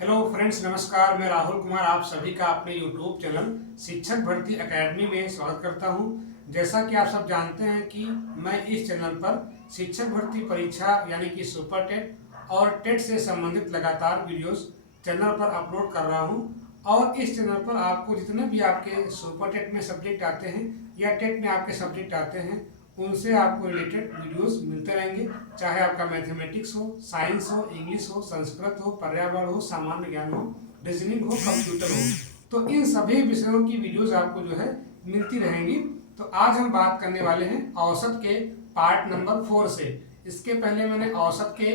Hello friends, नमस्कार। मैं राहुल कुमार आप सभी का अपने यूट्यूब चैनल शिक्षक भर्ती एकेडमी में स्वागत करता हूं। जैसा कि आप सब जानते हैं कि मैं इस चैनल पर शिक्षक भर्ती परीक्षा यानी कि सुपर टेट और टेट से संबंधित लगातार वीडियोस चैनल पर अपलोड कर रहा हूं। और इस चैनल पर आपको जितने भी आपके सुपर टेट में सब्जेक्ट आते हैं या टेट में आपके सब्जेक्ट आते हैं उनसे आपको रिलेटेड वीडियोस मिलते रहेंगे। चाहे आपका मैथमेटिक्स हो, साइंस हो, इंग्लिश हो, संस्कृत हो, पर्यावरण हो, सामान्य ज्ञान हो, रीजनिंग हो, कंप्यूटर हो, तो इन सभी विषयों की वीडियोस आपको जो है मिलती रहेंगी। तो आज हम बात करने वाले हैं औसत के पार्ट नंबर 4 से। इसके पहले मैंने औसत के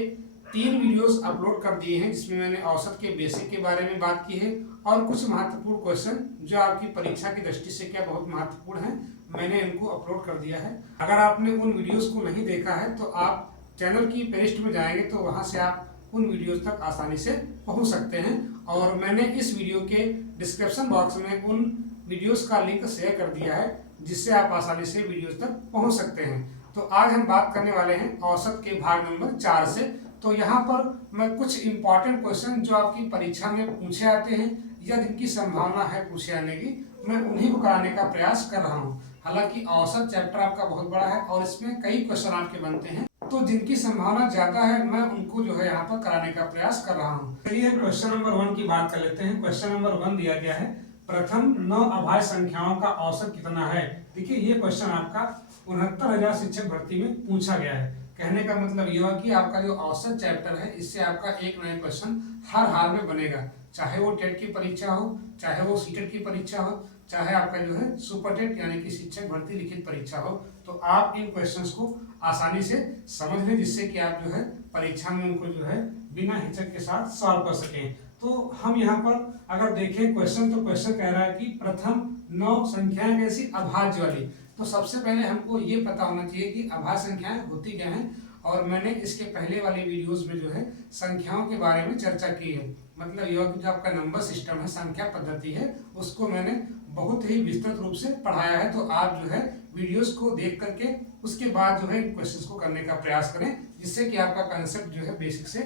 3 वीडियोस अपलोड कर दिए हैं जिसमें मैंने औसत के बेसिक के बारे में बात की है और कुछ महत्वपूर्ण क्वेश्चन जो आपकी परीक्षा की दृष्टि से क्या बहुत महत्वपूर्ण है मैंने इनको अपलोड कर दिया है। अगर आपने उन वीडियोस को नहीं देखा है तो आप चैनल की प्लेलिस्ट में जाएंगे तो वहां से आप उन वीडियोस तक आसानी से पहुंच सकते हैं। और मैंने इस वीडियो के डिस्क्रिप्शन बॉक्स में उन वीडियोस का लिंक शेयर कर दिया है जिससे आप आसानी से वीडियोस तक पहुंच सकते हैं। तो आज हम बात करने वाले हैं औसत के भाग नंबर 4 से। तो यहाँ पर मैं कुछ इंपॉर्टेंट क्वेश्चन जो आपकी परीक्षा में पूछे आते हैं या जिनकी संभावना है पूछे आने की, मैं उन्हीं को कराने का प्रयास कर रहा हूँ। हालांकि औसत चैप्टर आपका बहुत बड़ा है और इसमें कई क्वेश्चन आपके बनते हैं, तो जिनकी संभावना ज्यादा है मैं उनको जो है यहाँ पर कराने का प्रयास कर रहा हूँ। चलिए क्वेश्चन नंबर 1 की बात कर लेते हैं। क्वेश्चन नंबर 1 दिया गया है, प्रथम 9 अभाज्य संख्याओं का औसत कितना है। देखिए ये क्वेश्चन आपका 69,000 शिक्षक भर्ती में पूछा गया है। कहने का मतलब यह है कि आपका जो औसत चैप्टर है इससे आपका एक नया क्वेश्चन हर हाल में बनेगा, चाहे वो टेट की परीक्षा हो, चाहे वो सीटेट की परीक्षा हो, चाहे आपका जो है सुपर टेट यानी कि शिक्षक भर्ती लिखित परीक्षा हो। तो आप इन क्वेश्चंस को आसानी से समझ लें जिससे कि आप जो है परीक्षा में उनको जो है बिना हिचक के साथ सॉल्व कर सकें। तो हम यहाँ पर अगर देखें क्वेश्चन, तो क्वेश्चन कह रहा है कि प्रथम 9 संख्याएं कैसी, अभाज्य वाली। तो सबसे पहले हमको ये पता होना चाहिए कि अभाज्य संख्याएं होती क्या हैं। और मैंने इसके पहले वाले वीडियोस में जो है संख्याओं के बारे में चर्चा की है। मतलब यह जो आपका नंबर सिस्टम है, संख्या पद्धति है, उसको मैंने बहुत ही विस्तृत रूप से पढ़ाया है। तो आप जो है वीडियोस को देख करके उसके बाद जो है क्वेश्चंस को करने का प्रयास करें जिससे कि आपका कंसेप्ट जो है बेसिक से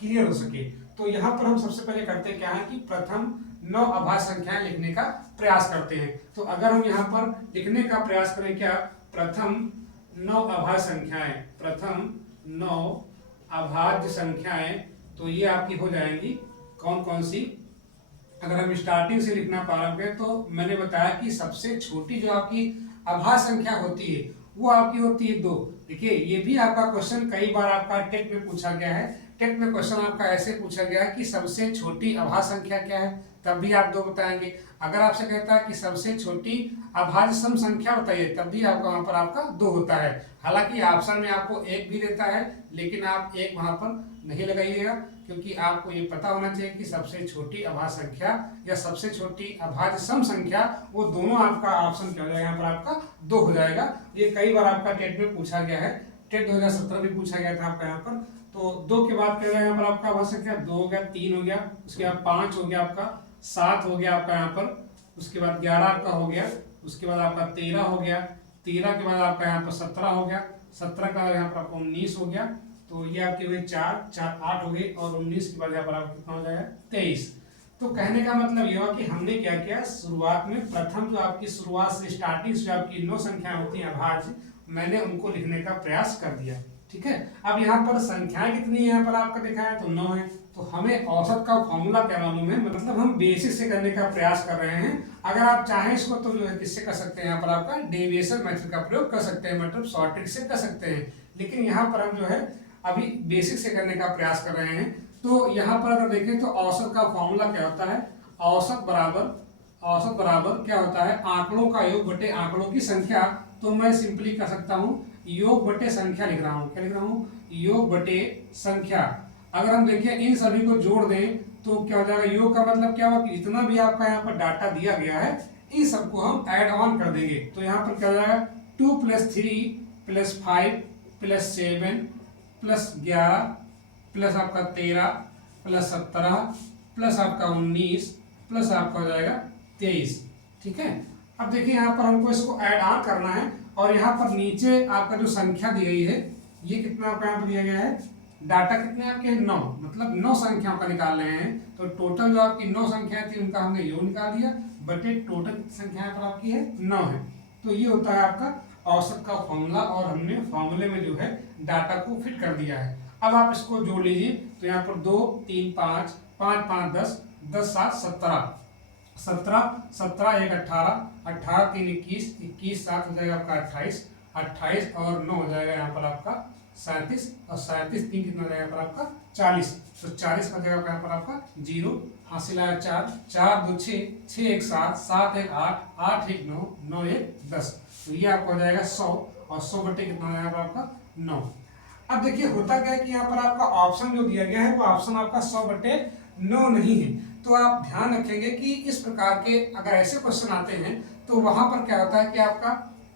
क्लियर हो सके। तो यहाँ पर हम सबसे पहले करते क्या है कि प्रथम 9 अभाज्य संख्याएं लिखने का प्रयास करते हैं। तो अगर हम यहाँ पर लिखने का प्रयास करें क्या, प्रथम 9 अभाज्य संख्याएं, प्रथम 9 अभाज्य संख्याएं, तो ये आपकी हो जाएंगी कौन कौन सी। अगर हम स्टार्टिंग से लिखना प्रारंभ करें तो मैंने बताया कि सबसे छोटी जो आपकी अभाज्य संख्या होती है वो आपकी होती है 2। देखिए ये भी आपका क्वेश्चन कई बार आपका टेट में पूछा गया है। टेट में क्वेश्चन आपका ऐसे पूछा गया है कि सबसे छोटी अभाज्य संख्या क्या है, तब भी आप 2 बताएंगे। अगर आपसे कहता है कि सबसे छोटी अभाज्य सम संख्या बताइए, तब भी आपका वहां पर आपका 2 होता है। हालांकि ऑप्शन में आपको 1 भी देता है लेकिन आप 1 वहां पर नहीं लगाइएगा क्योंकि आपको ये पता होना चाहिए कि सबसे छोटी अभाज्य संख्या या सबसे छोटी अभाज्य सम संख्या, वो दोनों आपका ऑप्शन क्या हो जाएगा, यहाँ पर आपका 2 हो जाएगा। ये कई बार आपका टेट में पूछा गया है, टेट 2017 में पूछा गया था आपका यहाँ पर। तो 2 के बाद क्या हो यहाँ पर आपका अभाज्य संख्या 2 हो गया, 3 हो गया, उसके बाद 5 हो गया, आपका 7 हो गया आपका यहाँ पर, उसके बाद 11 आपका हो गया, उसके बाद आपका 13 हो गया, 13 के बाद आपका यहाँ पर 17 हो गया, 17 का यहाँ पर आपका 19 हो गया। तो ये आपके हुए 4 4 8 हो गए और 19 के बाद यहाँ पर आपका कितना हो जाएगा 23। तो कहने का मतलब यह कि हमने क्या किया, शुरुआत में प्रथम जो आपकी शुरुआत से स्टार्टिंग से आपकी 9 संख्याएं होती हैं अभाज्य, मैंने उनको लिखने का प्रयास कर दिया। ठीक है, अब यहाँ पर संख्याएं कितनी है यहाँ पर आपका देखा है तो 9 है। तो हमें औसत का फॉर्मूला क्या मालूम है, मतलब हम बेसिक से करने का प्रयास कर रहे हैं। अगर आप चाहें इसको तो जो है किससे कर सकते हैं, यहाँ पर आपका डेविएशन मेथड का प्रयोग कर सकते हैं, मतलब शॉर्ट ट्रिक से कर सकते हैं। लेकिन यहाँ पर हम जो है अभी बेसिक से करने का प्रयास कर रहे हैं। तो यहाँ पर अगर देखें तो औसत का फॉर्मूला क्या होता है, औसत बराबर क्या होता है, आंकड़ों का योग बटे आंकड़ों की संख्या। तो मैं सिंपली कर सकता हूँ योग बटे संख्या लिख रहा हूँ, क्या लिख रहा हूँ, योग बटे संख्या। अगर हम देखें इन सभी को जोड़ दें तो क्या हो जाएगा, योग का मतलब क्या होगा कि जितना भी आपका यहाँ पर डाटा दिया गया है इन सबको हम ऐड ऑन कर देंगे। तो यहाँ पर क्या हो जाएगा 2 + 3 + 5 + 7 + 11 प्लस आपका 13 + 17 प्लस आपका 19 प्लस आपका हो जाएगा 23। ठीक है, अब देखिए यहाँ पर हमको इसको ऐड ऑन करना है और यहाँ पर नीचे आपका जो संख्या दी गई है ये कितना आपका यहाँ पर दिया गया है डाटा कितने आपके हैं 9, मतलब 9 संख्याओं का निकाल रहे हैं। तो टोटल जो आपकी 9 संख्याएं थी उनका हमने योग निकाल दिया, बटे टोटल संख्या पर आपकी है 9 है। तो ये होता है आपका औसत का फॉर्मूला, और हमने फॉर्मूले में जो है डाटा को फिट कर दिया है। अब आप इसको जोड़ लीजिए, तो यहाँ पर 2 3 5 5 5 10 10 7 17 17 17 1 18 18 3 21 21 7 हो जाएगा आपका 28 28 और 9 हो जाएगा यहाँ पर आपका 37 और 37 3 कितना हो जाएगा यहाँ पर आपका 40। तो 40 का जगह यहाँ पर आपका 0 हासिल आया 4 4 2 6 6 1 7 7 1 8 8 1 9 9 1 10। तो ये आपको हो जाएगा 100 और 100 बटे कितना हो जाएगा आपका 9। अब देखिए होता क्या है कि यहाँ पर आपका ऑप्शन जो दिया गया है वो ऑप्शन आपका 100 बटे 9 नहीं है। तो आप ध्यान रखेंगे कि इस प्रकार के अगर ऐसे क्वेश्चन आते हैं तो वहां पर क्या होता है कि आपका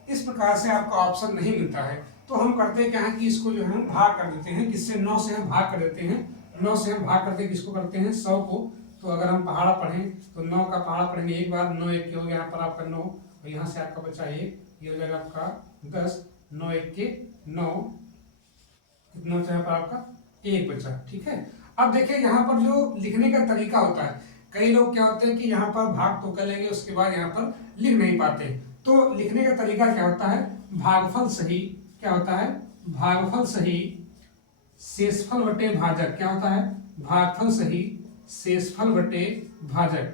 इस प्रकार से आपका ऑप्शन नहीं मिलता है। तो हम करते क्या है कि इसको जो है हम भाग कर देते हैं, किससे 9 से हम भाग कर देते हैं, 9 से हम भाग करते किसको करते हैं 100 को। तो अगर हम पहाड़ा पढ़ें तो 9 का पहाड़ा पढ़ेंगे एक बार, 9 1 के हो गया यहाँ पर आपका 9 और यहाँ से आपका बचा 1, ये हो जाएगा आपका 10, 9 1 के 9 कितना होता है पर आपका 1 बचा। ठीक है। अब देखिए यहाँ पर जो लिखने का तरीका होता है, कई लोग क्या होते हैं कि यहाँ पर भाग तो कर लेंगे उसके बाद यहाँ पर लिख नहीं पाते। तो लिखने का तरीका क्या होता है, भागफल सही क्या होता है, भागफल सही शेषफल बटे भाजक क्या होता है, भागफल सही शेषफल बटे भाजक,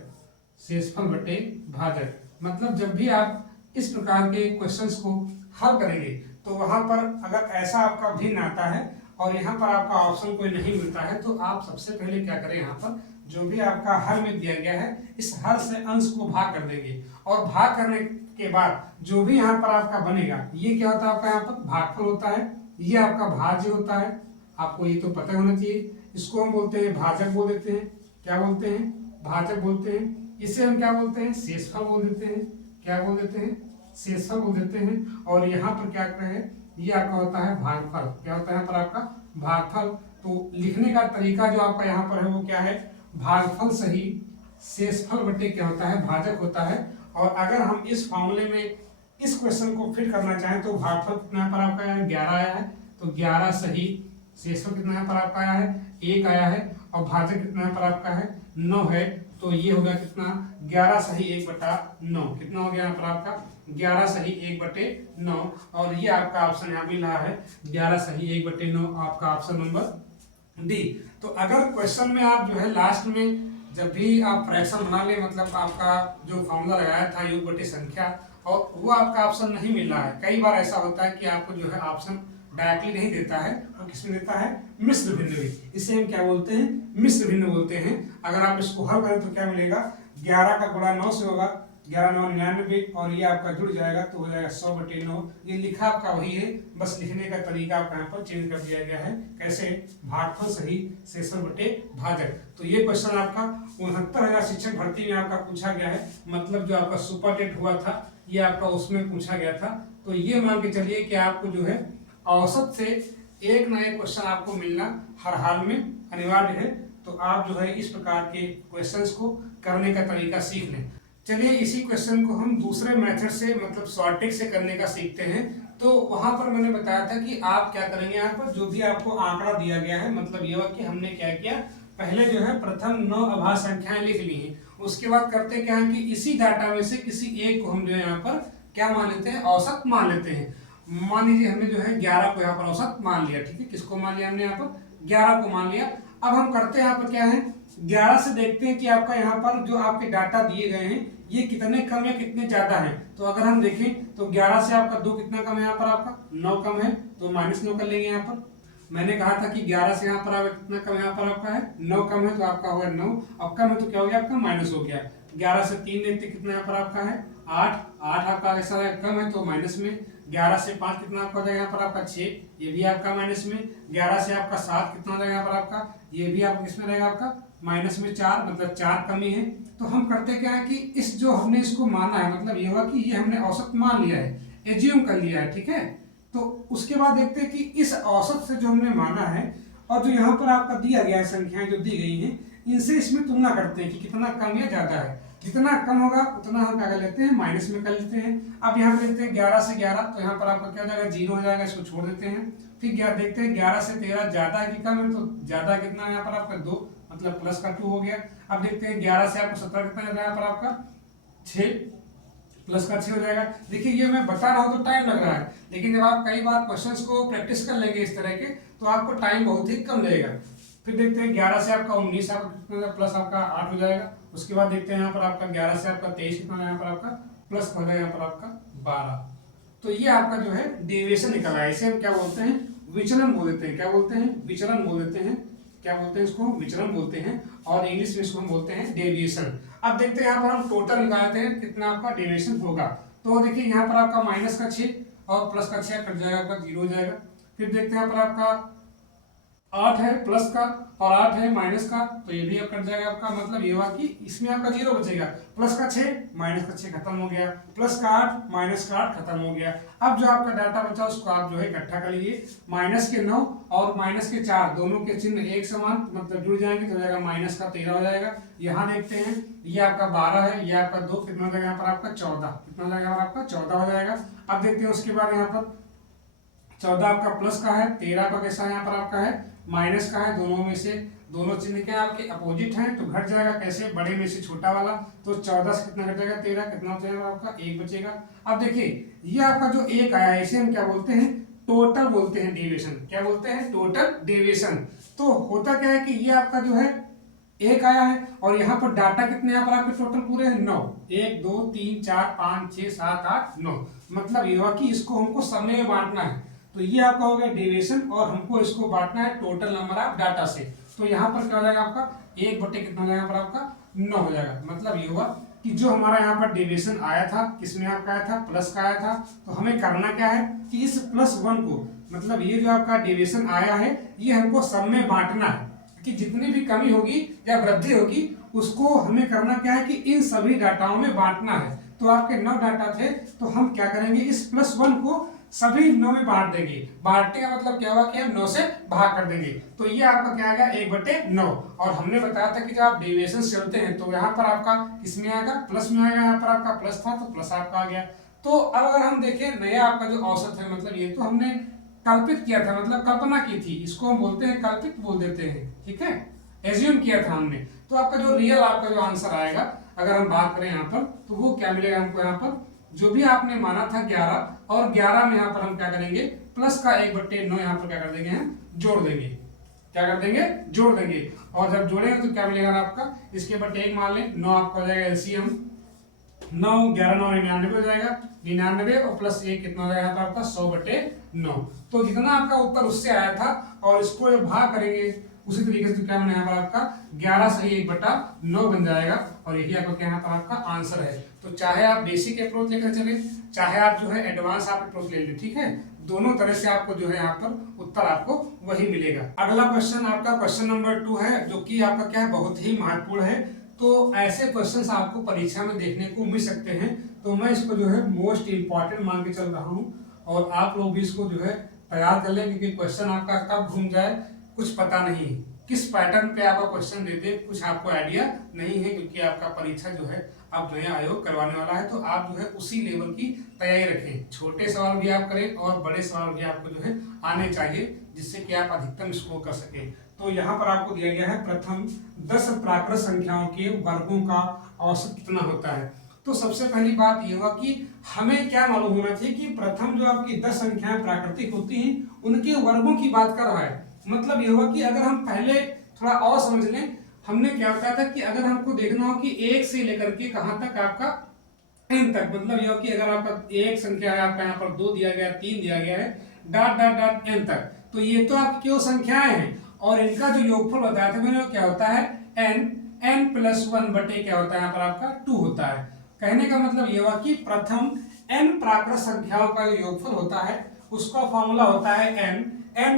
शेषफल बटे भाजक। मतलब जब भी आप इस प्रकार के क्वेश्चंस को हल करेंगे तो वहां पर अगर ऐसा आपका भिन्न आता है और यहाँ पर आपका ऑप्शन कोई नहीं मिलता है तो आप सबसे पहले क्या करें, यहाँ पर जो भी आपका हल में दिया गया है इस हल से अंश को भाग कर देंगे, और भाग करने के बाद जो भी यहाँ पर आपका बनेगा ये क्या होता है आपका यहाँ पर भागफल होता है, ये आपका भाज्य होता है। आपको ये तो पता होना चाहिए। इसको हम बोलते हैं भाजक बोल देते हैं, क्या बोलते हैं, भाजक बोलते हैं। इसे हम क्या बोलते हैं, शेषफल बोल देते हैं, क्या बोल देते हैं, शेषफल बोल देते हैं। और यहाँ पर क्या कर रहे हैं, ये आपका होता है भागफल, क्या होता है यहाँ पर आपका भागफल। तो लिखने का तरीका जो आपका यहाँ पर है वो क्या है, भागफल सही शेषफल बटे क्या होता है, भाजक होता है। और अगर हम इस फॉर्मूले में इस क्वेश्चन को फिट करना चाहें तो भागफल कितना यहाँ पर आपका आया है, 11 आया है। तो 11 सही शेषफल कितना यहाँ पर आपका आया है, 1 आया है। और भाजक कितना यहाँ पर आपका है, 9 है। तो ये हो गया कितना, 11 सही 1 बटा 9, कितना हो गया यहाँ पर आपका 11 सही 1 बटे 9। और ये आपका ऑप्शन यहाँ मिल रहा है 11 सही 1 बटे 9, आपका ऑप्शन नंबर डी। तो अगर क्वेश्चन में आप जो है लास्ट में जब भी आप फ्रैक्शन बना ले, मतलब आपका जो फॉर्मूला लगाया था योग बटे संख्या, और वो आपका ऑप्शन नहीं मिल रहा है, कई बार ऐसा होता है कि आपको जो है ऑप्शन डायरेक्टली नहीं देता है, वो किसमें देता है, मिश्र भिन्न में। इसे हम क्या बोलते हैं, मिश्र भिन्न बोलते हैं। अगर आप इसको हल करें तो क्या मिलेगा, 11 का गुणा 9 से होगा, 11 9 99, और ये आपका जुड़ जाएगा तो हो जाएगा 100 बटे 9। ये लिखा आपका वही है, बस लिखने का तरीका आपका यहाँ पर चेंज कर दिया गया है। कैसे, भागफल सही शेषफल बटे भाजक। तो ये क्वेश्चन आपका 69,000 शिक्षक भर्ती में आपका पूछा गया है, मतलब जो आपका सुपरटेट हुआ था ये आपका उसमें पूछा गया था। तो ये मान के चलिए कि आपको जो है औसत से एक न एक क्वेश्चन आपको मिलना हर हाल में अनिवार्य है। तो आप जो है इस प्रकार के क्वेश्चंस को करने का तरीका सीख लें। चलिए इसी क्वेश्चन को हम दूसरे मेथड से, मतलब शॉर्ट ट्रिक से करने का सीखते हैं। तो वहां पर मैंने बताया था कि आप क्या करेंगे, यहाँ पर जो भी आपको आंकड़ा दिया गया है, मतलब ये कि हमने क्या किया, पहले जो है प्रथम 9 अभाज्य संख्याएं लिख ली हैं। उसके बाद करते क्या है कि इसी डाटा में से किसी एक को हम जो है यहाँ पर क्या मान लेते हैं, औसत मान लेते हैं। मान लीजिए हमने जो है 11 को यहाँ पर औसत मान लिया। ठीक है, किसको मान लिया हमने यहाँ पर, 11 को मान लिया। अब हम करते हैं यहाँ पर क्या है, 11 से देखते हैं कि आपका यहाँ पर जो आपके डाटा दिए गए हैं ये कितने कम या कितने ज्यादा हैं। तो अगर हम देखें तो 11 से आपका 2 कितना कम है, यहाँ पर आपका 9 कम है, तो -9 कर लेंगे। यहाँ पर मैंने कहा था कि 11 से यहाँ पर आपका कितना कम, यहाँ पर आपका है 9 कम है, तो आपका होगा 9, अब कम है तो क्या हो गया आपका माइनस हो गया। 11 से 3 देखते कितना यहाँ पर आपका है 8, 8 आपका ऐसा कम है तो माइनस में। 11 से 5 कितना आपका हो जाएगा यहाँ पर आपका 6, ये भी आपका माइनस में। 11 से आपका 7 कितना हो जाएगा यहाँ पर आपका, ये भी आपका किसमें रहेगा आपका माइनस में 4, मतलब 4 कमी है। तो हम करते क्या है कि इस जो हमने इसको माना है, मतलब ये हुआ कि ये हमने औसत मान लिया है, एज्यूम कर लिया है। ठीक है, तो उसके बाद देखते हैं कि इस औसत से जो हमने माना है और जो यहाँ पर आपका दिया गया है संख्याएं जो दी गई हैं, इनसे इसमें तुलना करते हैं कि कितना कम या ज्यादा है। जितना कम होगा उतना हम क्या कर लेते हैं, माइनस में कर लेते हैं। अब यहाँ पे देखते हैं 11 से 11, तो यहाँ पर आपका क्या हो जाएगा, 0 हो जाएगा, इसको छोड़ देते हैं। फिर क्या देखते हैं 11 से 13 ज्यादा है कि कम है, तो ज्यादा कितना है यहाँ पर आपका 2, मतलब प्लस का 2 हो गया। अब देखते हैं 11 से आपको 17 कितना है यहाँ पर आपका 6, प्लस का 6 हो जाएगा। देखिए ये मैं बता रहा हूँ तो टाइम लग रहा है, लेकिन जब आप कई बार क्वेश्चंस को प्रैक्टिस कर लेंगे इस तरह के, तो आपको टाइम बहुत ही कम लगेगा। फिर देखते हैं 11 से आपका 19 आपका प्लस आपका 8 हो जाएगा। उसके बाद देखते हैं यहाँ पर आपका 11 से आपका 23 कितना है यहाँ पर आपका प्लस हो जाएगा यहाँ पर आपका 12। तो ये आपका जो है डेविएशन निकल आया। इसे हम क्या बोलते हैं, विचलन बोल देते हैं। क्या बोलते हैं, विचलन बोल देते हैं। क्या बोलते हैं इसको, विचलन बोलते हैं, और इंग्लिश में इसको हम बोलते हैं डेविएशन। अब देखते हैं यहाँ पर हम टोटल निकालते हैं कितना आपका डेविएशन होगा। तो देखिए यहाँ पर आपका माइनस का 6 और प्लस का 6 कट जाएगा, आपका 0 हो जाएगा। फिर देखते हैं यहाँ पर आपका 8 है प्लस का और 8 है माइनस का, तो ये भी अब कट जाएगा आपका, मतलब ये हुआ कि इसमें आपका 0 बचेगा। प्लस का 6 माइनस का 6 खत्म हो गया, प्लस का 8 माइनस का 8 खत्म हो गया। अब जो आपका डाटा बचा उसको आप जो है इकट्ठा कर लीजिए। माइनस के 9 और माइनस के 4 दोनों के चिन्ह एक समान, मतलब जुड़ जाएंगे, तो हो जाएगा माइनस का 13 हो जाएगा। यहाँ देखते हैं ये आपका 12 है, ये आपका 2, कितना हो जाएगा यहाँ पर आपका 14, कितना हो जाएगा आपका 14 हो जाएगा। अब देखते हैं उसके बाद यहाँ पर 14 आपका प्लस का है, 13 का कैसा यहाँ पर आपका है माइनस का है। दोनों में से दोनों चिन्ह क्या आपके अपोजिट हैं, तो घट जाएगा कैसे, बड़े में से छोटा वाला। तो 14 से कितना घटेगा 13, कितना हो जाएगा आपका 1 बचेगा। अब देखिए ये आपका जो 1 आया है इसे हम क्या बोलते हैं, टोटल बोलते हैं डेविएशन। क्या बोलते हैं, टोटल डेविएशन। तो होता क्या है कि ये आपका जो है 1 आया है, और यहाँ पर डाटा कितने यहाँ पर आपके टोटल पूरे हैं 9, 1 2 3 4 5 6 7 8 9, मतलब ये हुआ कि इसको हमको सब में बांटना है। तो ये आपका हो गया डेविएशन, और हमको इसको बांटना है टोटल नंबर ऑफ डाटा से। तो यहाँ पर क्या हो जाएगा आपका 1 बटे कितना हो जाएगा यहाँ पर आपका 9 हो जाएगा। मतलब ये हुआ कि जो हमारा यहाँ पर डेविएशन आया था किसमें आपका आया था, प्लस का आया था। तो हमें करना क्या है कि इस +1 को, मतलब ये जो आपका डेविएशन आया है ये हमको सब में बांटना है, कि जितनी भी कमी होगी या वृद्धि होगी उसको हमें करना क्या है कि इन सभी डाटाओं में बांटना है। तो आपके 9 डाटा थे, तो हम क्या करेंगे इस +1 को सभी 9 में बांट देंगे। बांटने का मतलब क्या हुआ कि हम 9 से भाग कर देंगे। तो ये आपका क्या आएगा 1/9। और हमने बताया था कि जब आप डेविएशन चलते हैं तो यहाँ पर आपका किसमें आएगा, प्लस में आएगा। यहाँ पर आपका प्लस था तो प्लस आपका आ गया। तो अब अगर हम देखें नया आपका जो औसत है, मतलब ये तो हमने कल्पित किया था, मतलब कल्पना की थी, इसको हम बोलते हैं कल्पित बोल देते हैं, ठीक है, एज्यूम किया था हमने। तो आपका जो रियल आपका जो आंसर आएगा अगर हम बात करें यहाँ पर, तो वो क्या मिलेगा हमको, यहाँ पर जो भी आपने माना था 11, और 11 में यहाँ पर हम क्या करेंगे प्लस का 1/9 यहाँ पर क्या कर देंगे हम जोड़ देंगे। क्या कर देंगे, जोड़ देंगे। और जब जोड़ेंगे तो क्या मिलेगा आपका, इसके बटे 1 मान लें, 9 आपका हो जाएगा एलसीएम, 9 11 9 99 हो जाएगा, 99 और प्लस 1 कितना हो जाएगा आपका 100/9। तो जितना आपका उत्तर उससे आया था और इसको जब भाग करेंगे उसी तरीके से, तो क्या यहाँ पर आपका 11 सही 1/9 बन जाएगा, और यही आपका क्या यहाँ पर आपका आंसर है। तो चाहे आप बेसिक अप्रोच लेकर चले, चाहे आप जो है एडवांस आप अप्रोच ले लें, ठीक है, दोनों तरह से आपको जो है यहाँ पर उत्तर आपको वही मिलेगा। अगला क्वेश्चन आपका क्वेश्चन नंबर 2 है, जो कि आपका क्या है बहुत ही महत्वपूर्ण है। तो ऐसे क्वेश्चंस आपको परीक्षा में देखने को मिल सकते हैं, तो मैं इसको जो है मोस्ट इंपॉर्टेंट मान के चल रहा हूँ, और आप लोग भी इसको जो है तैयार कर लें, क्योंकि क्वेश्चन आपका कब घूम जाए कुछ पता नहीं, किस पैटर्न पे आपका क्वेश्चन देते कुछ आपको आइडिया नहीं है, क्योंकि आपका परीक्षा जो है अब नया आयोग करवाने वाला है। तो आप जो है उसी लेवल की तैयारी रखें, छोटे सवाल भी आप करें और बड़े सवाल भी आपको जो है आने चाहिए, जिससे कि आप अधिकतम स्कोर कर सके। तो यहाँ पर आपको दिया गया है प्रथम 10 प्राकृत संख्याओं के वर्गों का औसत कितना होता है। तो सबसे पहली बात यह हुआ कि हमें क्या मालूम होना चाहिए कि प्रथम जो आपकी 10 संख्याएं प्राकृतिक होती हैं उनके वर्गों की बात कर रहा है। मतलब यह हुआ कि अगर हम पहले थोड़ा और समझ लें, हमने क्या बताया था कि अगर हमको देखना हो कि 1 से लेकर के कहां तक आपका n तक, मतलब यह कि अगर आपका एक संख्या है, आपका यहाँ पर 2 दिया गया, 3 दिया गया है, डॉट डॉट डॉट n तक, तो ये तो आपकी केवल संख्याएं हैं, और इनका जो योगफल बताया था मैंने, क्या होता है n + 1 बटे क्या होता है यहाँ पर आपका 2 होता है। कहने का मतलब ये हुआ कि प्रथम n प्राकृत संख्याओं का जो योगफल होता है उसका फॉर्मूला होता है n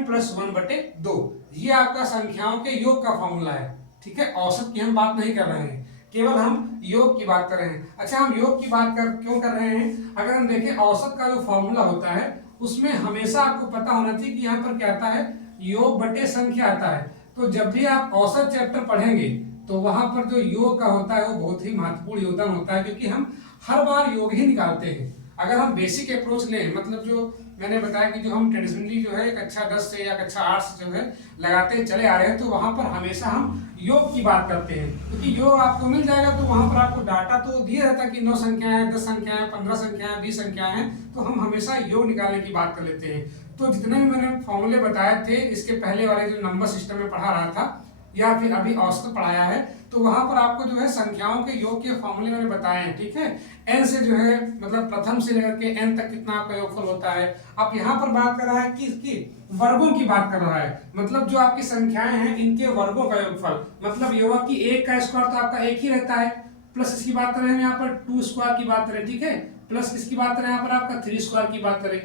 + 1/2। ये आपका संख्याओं के योग का फॉर्मूला है, ठीक है, औसत की हम बात नहीं कर रहे हैं, केवल हम योग की बात कर रहे हैं। अच्छा, हम योग की बात क्यों कर रहे हैं, अगर हम देखें औसत का जो फॉर्मूला होता है उसमें हमेशा आपको पता होना चाहिए कि यहाँ पर क्या आता है, योग बटे संख्या आता है। तो जब भी आप औसत चैप्टर पढ़ेंगे तो वहां पर जो योग का होता है वो बहुत ही महत्वपूर्ण योगदान होता है, क्योंकि हम हर बार योग ही निकालते हैं। अगर हम बेसिक अप्रोच लें, मतलब जो मैंने बताया कि जो हम ट्रेडिशनली जो है कक्षा 10 से या कक्षा 8 से जो है लगाते चले आ रहे हैं, तो वहां पर हमेशा हम योग की बात करते हैं, क्योंकि योग आपको मिल जाएगा तो वहां पर आपको डाटा तो दिया रहता है कि 9 संख्याएं हैं, 10 संख्याएं हैं, 15 संख्याएं हैं, 20 संख्याएं हैं, तो हम हमेशा योग निकालने की बात कर लेते हैं। तो जितने भी मैंने फॉर्मूले बताए थे इसके पहले वाले जो नंबर सिस्टम में पढ़ा रहा था या फिर अभी औसत पढ़ाया है, तो वहां पर आपको जो है संख्याओं के योग के फॉर्मूले मैंने बताए हैं, ठीक है। एन से जो है मतलब प्रथम से लेकर के एन तक कितना आपका योगफल होता है। अब यहाँ पर बात कर रहा है किसकी, वर्गों की बात कर रहा है, मतलब जो आपकी संख्याएं हैं इनके वर्गों का योगफल, मतलब योगा की एक का स्क्वायर तो आपका एक ही रहता है, प्लस इसकी बात करें हम यहाँ पर 2 स्क्वायर की बात करें, ठीक है, प्लस किसकी बात करें यहाँ पर आपका 3 स्क्वायर की बात करें,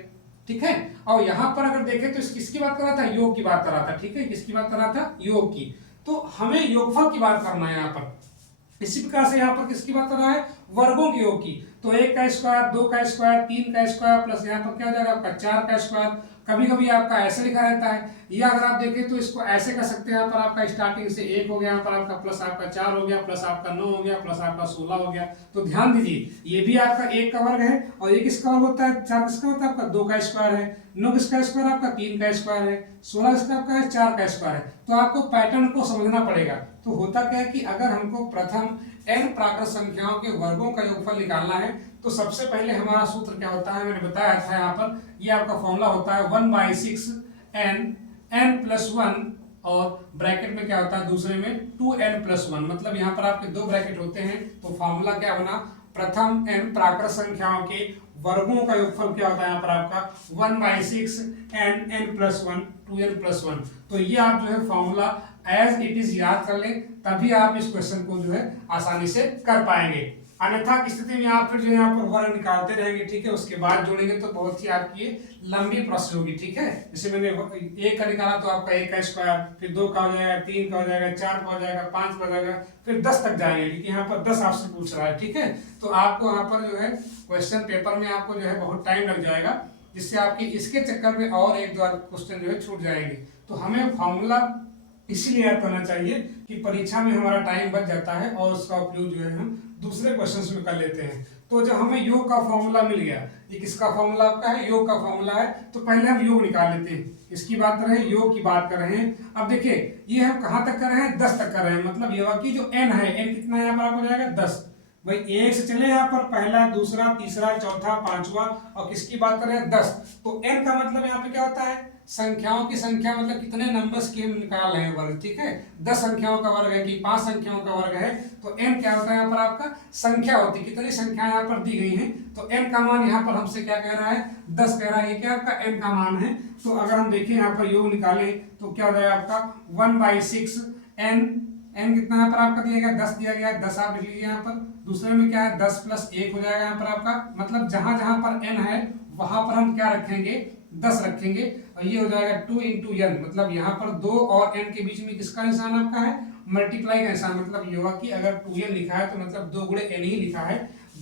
ठीक है। और यहाँ पर अगर देखें तो किसकी बात कर रहा था, योग की बात कर रहा था, ठीक है, किसकी बात कर रहा था, योग की। तो हमें योगफल की बात करना है यहाँ पर। इसी प्रकार से यहाँ पर किसकी बात कर रहा है, वर्गों के योग की। तो 1 का स्क्वायर, 2 का स्क्वायर, 3 का स्क्वायर, प्लस यहाँ पर क्या हो जाएगा आपका 4 का स्क्वायर। कभी कभी आपका ऐसे लिखा रहता है, या अगर आप देखें तो इसको ऐसे कर सकते हैं, यहाँ पर आपका स्टार्टिंग से 1 हो गया, यहाँ पर आपका प्लस आपका 4 हो गया, प्लस आपका 9 हो गया, प्लस आपका 16 हो गया। तो ध्यान दीजिए ये भी आपका 1 का वर्ग है, और ये किसका वर्ग होता है, 4 किसका होता है आपका 2 का स्क्वायर है, 9 किसका स्क्वायर आपका 3 का स्क्वायर है, 16 किसका आपका है 4 का स्क्वायर है। तो आपको पैटर्न को समझना पड़ेगा। तो होता क्या है कि अगर हमको प्रथम n प्राकृत संख्याओं के वर्गों का योगफल निकालना है, तो सबसे पहले हमारा सूत्र क्या होता है, मैंने बताया था यहाँ पर, ये आपका फॉर्मूला होता है 1/6 n प्लस 1, और ब्रैकेट में क्या होता है दूसरे में 2n प्लस 1, मतलब यहाँ पर आपके 2 ब्रैकेट होते हैं। तो फॉर्मूला क्या बना, प्रथम n प्राकृत संख्याओं के वर्गों का योगफल क्या होता है यहाँ पर आपका 1/6 n प्लस 1 2n प्लस 1। तो ये आप जो है फॉर्मूला एज इट इज याद कर लें, तभी आप इस क्वेश्चन को जो है आसानी से कर पाएंगे। अन्यथा की स्थिति में आप फिर जो यहाँ पर वर्ग निकालते रहेंगे, ठीक है, उसके बाद जोड़ेंगे तो बहुत ही आपकी लंबी प्रोसेस होगी, ठीक है। जैसे मैंने 1 का निकाला तो आपका 1 का स्क्वायर, फिर 2 का हो जाएगा, 3 का हो जाएगा, 4 का हो जाएगा, 5 का हो जाएगा, फिर 10 तक जाएंगे, क्योंकि यहाँ पर 10 आपसे पूछ रहा है, ठीक है। तो आपको यहाँ पर जो है क्वेश्चन पेपर में आपको जो है बहुत टाइम लग जाएगा, जिससे आपके इसके चक्कर में और 1-2 क्वेश्चन जो है छूट जाएंगे। तो हमें फॉर्मूला इसीलिए याद करना चाहिए कि परीक्षा में हमारा टाइम बच जाता है और उसका उपयोग जो है हम दूसरे क्वेश्चंस में कर लेते हैं। तो जब हमें योग का फॉर्मूला मिल गया, ये किसका फॉर्मूला आपका है, योग का फॉर्मूला है, तो पहले हम योग निकाल लेते हैं। इसकी बात कर रहे हैं, योग की बात कर रहे हैं। अब देखिए ये हम कहाँ तक कर रहे हैं, 10 तक कर रहे हैं, मतलब योग की जो n है, n कितना यहाँ पर आपको जाएगा 10। भाई 1 से चले यहाँ पर पहला, दूसरा, तीसरा, चौथा, पांचवा, और किसकी बात कर रहे हैं 10। तो n का मतलब यहाँ पे क्या होता है, संख्याओं की संख्या, मतलब कितने नंबर्स की हम निकाल रहे हैं वर्ग, ठीक है। 10 संख्याओं का वर्ग है कि 5 संख्याओं का वर्ग है, तो n क्या होता है यहाँ पर आपका संख्या होती है, कितनी संख्या यहाँ पर दी गई है। तो n का मान यहाँ पर हमसे क्या कह रहा है, 10 कह रहा है, ये क्या आपका n का मान है। तो अगर हम देखें यहाँ पर योग निकालें तो क्या हो जाएगा आपका 1/6 n कितना यहाँ पर आपका दिया गया 10 दिया गया, 10 आप लिख लीजिए यहाँ पर। दूसरे में क्या है 10 प्लस 1 हो जाएगा यहाँ पर आपका, मतलब जहां जहां पर n है वहां पर हम क्या रखेंगे 10 रखेंगे, और ये हो जाएगा 2 × n, मतलब यहाँ पर 2 और n के बीच में किसका निशान आपका है, मल्टीप्लाई का निशान। मतलब योगा की अगर 2n लिखा है तो मतलब 2 × n ही लिखा है,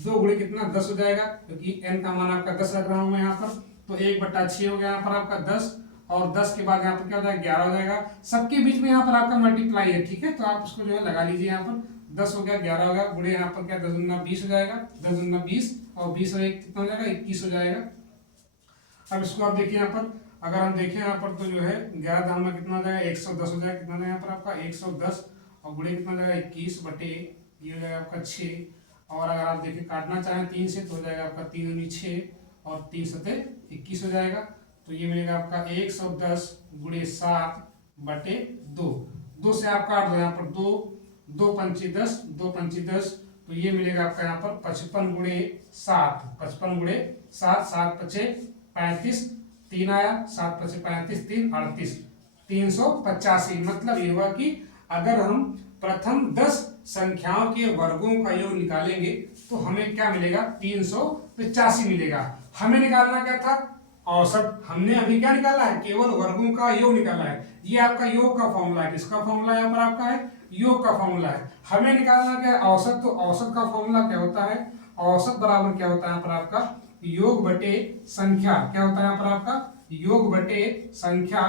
2 × कितना 10 हो जाएगा, क्योंकि n का मान आपका 10 रख रहा हूं मैं यहाँ पर। तो 1/6 हो गया यहाँ पर आपका 10, और 10 के बाद यहाँ पर क्या हो जाएगा 11 हो जाएगा। सबके बीच में यहाँ पर आपका मल्टीप्लाई है, ठीक है, तो आप इसको जो है लगा लीजिए यहाँ पर। 10 हो गया, 11 हो गया, गुणे यहाँ पर क्या 10 दूना 20 हो जाएगा, 10 दूना 20, और 20 और 1 कितना हो जाएगा 21 हो जाएगा। अब इसको आप देखिए यहाँ पर, अगर हम देखें यहाँ पर तो जो है 11 दाम में कितना हो जाएगा 110 हो जाएगा, कितना हो जाएगा यहाँ पर आपका 110, और गुणे कितना हो जाएगा 21 बटे ये हो जाएगा आपका 6। और अगर आप देखिए काटना चाहें 3 से तो हो जाएगा आपका 3 दूनी 6, और 3 सते 21 हो जाएगा। तो ये मिलेगा आपका 110 × 7 बटे 2। 2 से आप काट दो यहाँ पर 2, 2 पंची 10, 2 पंची 10, तो ये मिलेगा आपका यहाँ पर 55 × 7, 55 × 7, 7 पचे 35, 3 आया, 7 पचे 35, 3 38, 385। मतलब ये हुआ कि अगर हम प्रथम 10 संख्याओं के वर्गों का योग निकालेंगे तो हमें क्या मिलेगा 385 मिलेगा। हमें निकालना क्या था, औसत। हमने अभी क्या निकाला है, केवल वर्गों का योग निकाला है। ये आपका योग का फॉर्मूला है, किसका फॉर्मूला यहाँ पर आपका है, योग का फॉर्मूला है। हमें निकालना क्या है, औसत। तो औसत का फॉर्मूला क्या होता है, औसत बराबर क्या होता है यहाँ पर आपका योग बटे संख्या। क्या होता है यहाँ पर आपका योग बटे संख्या।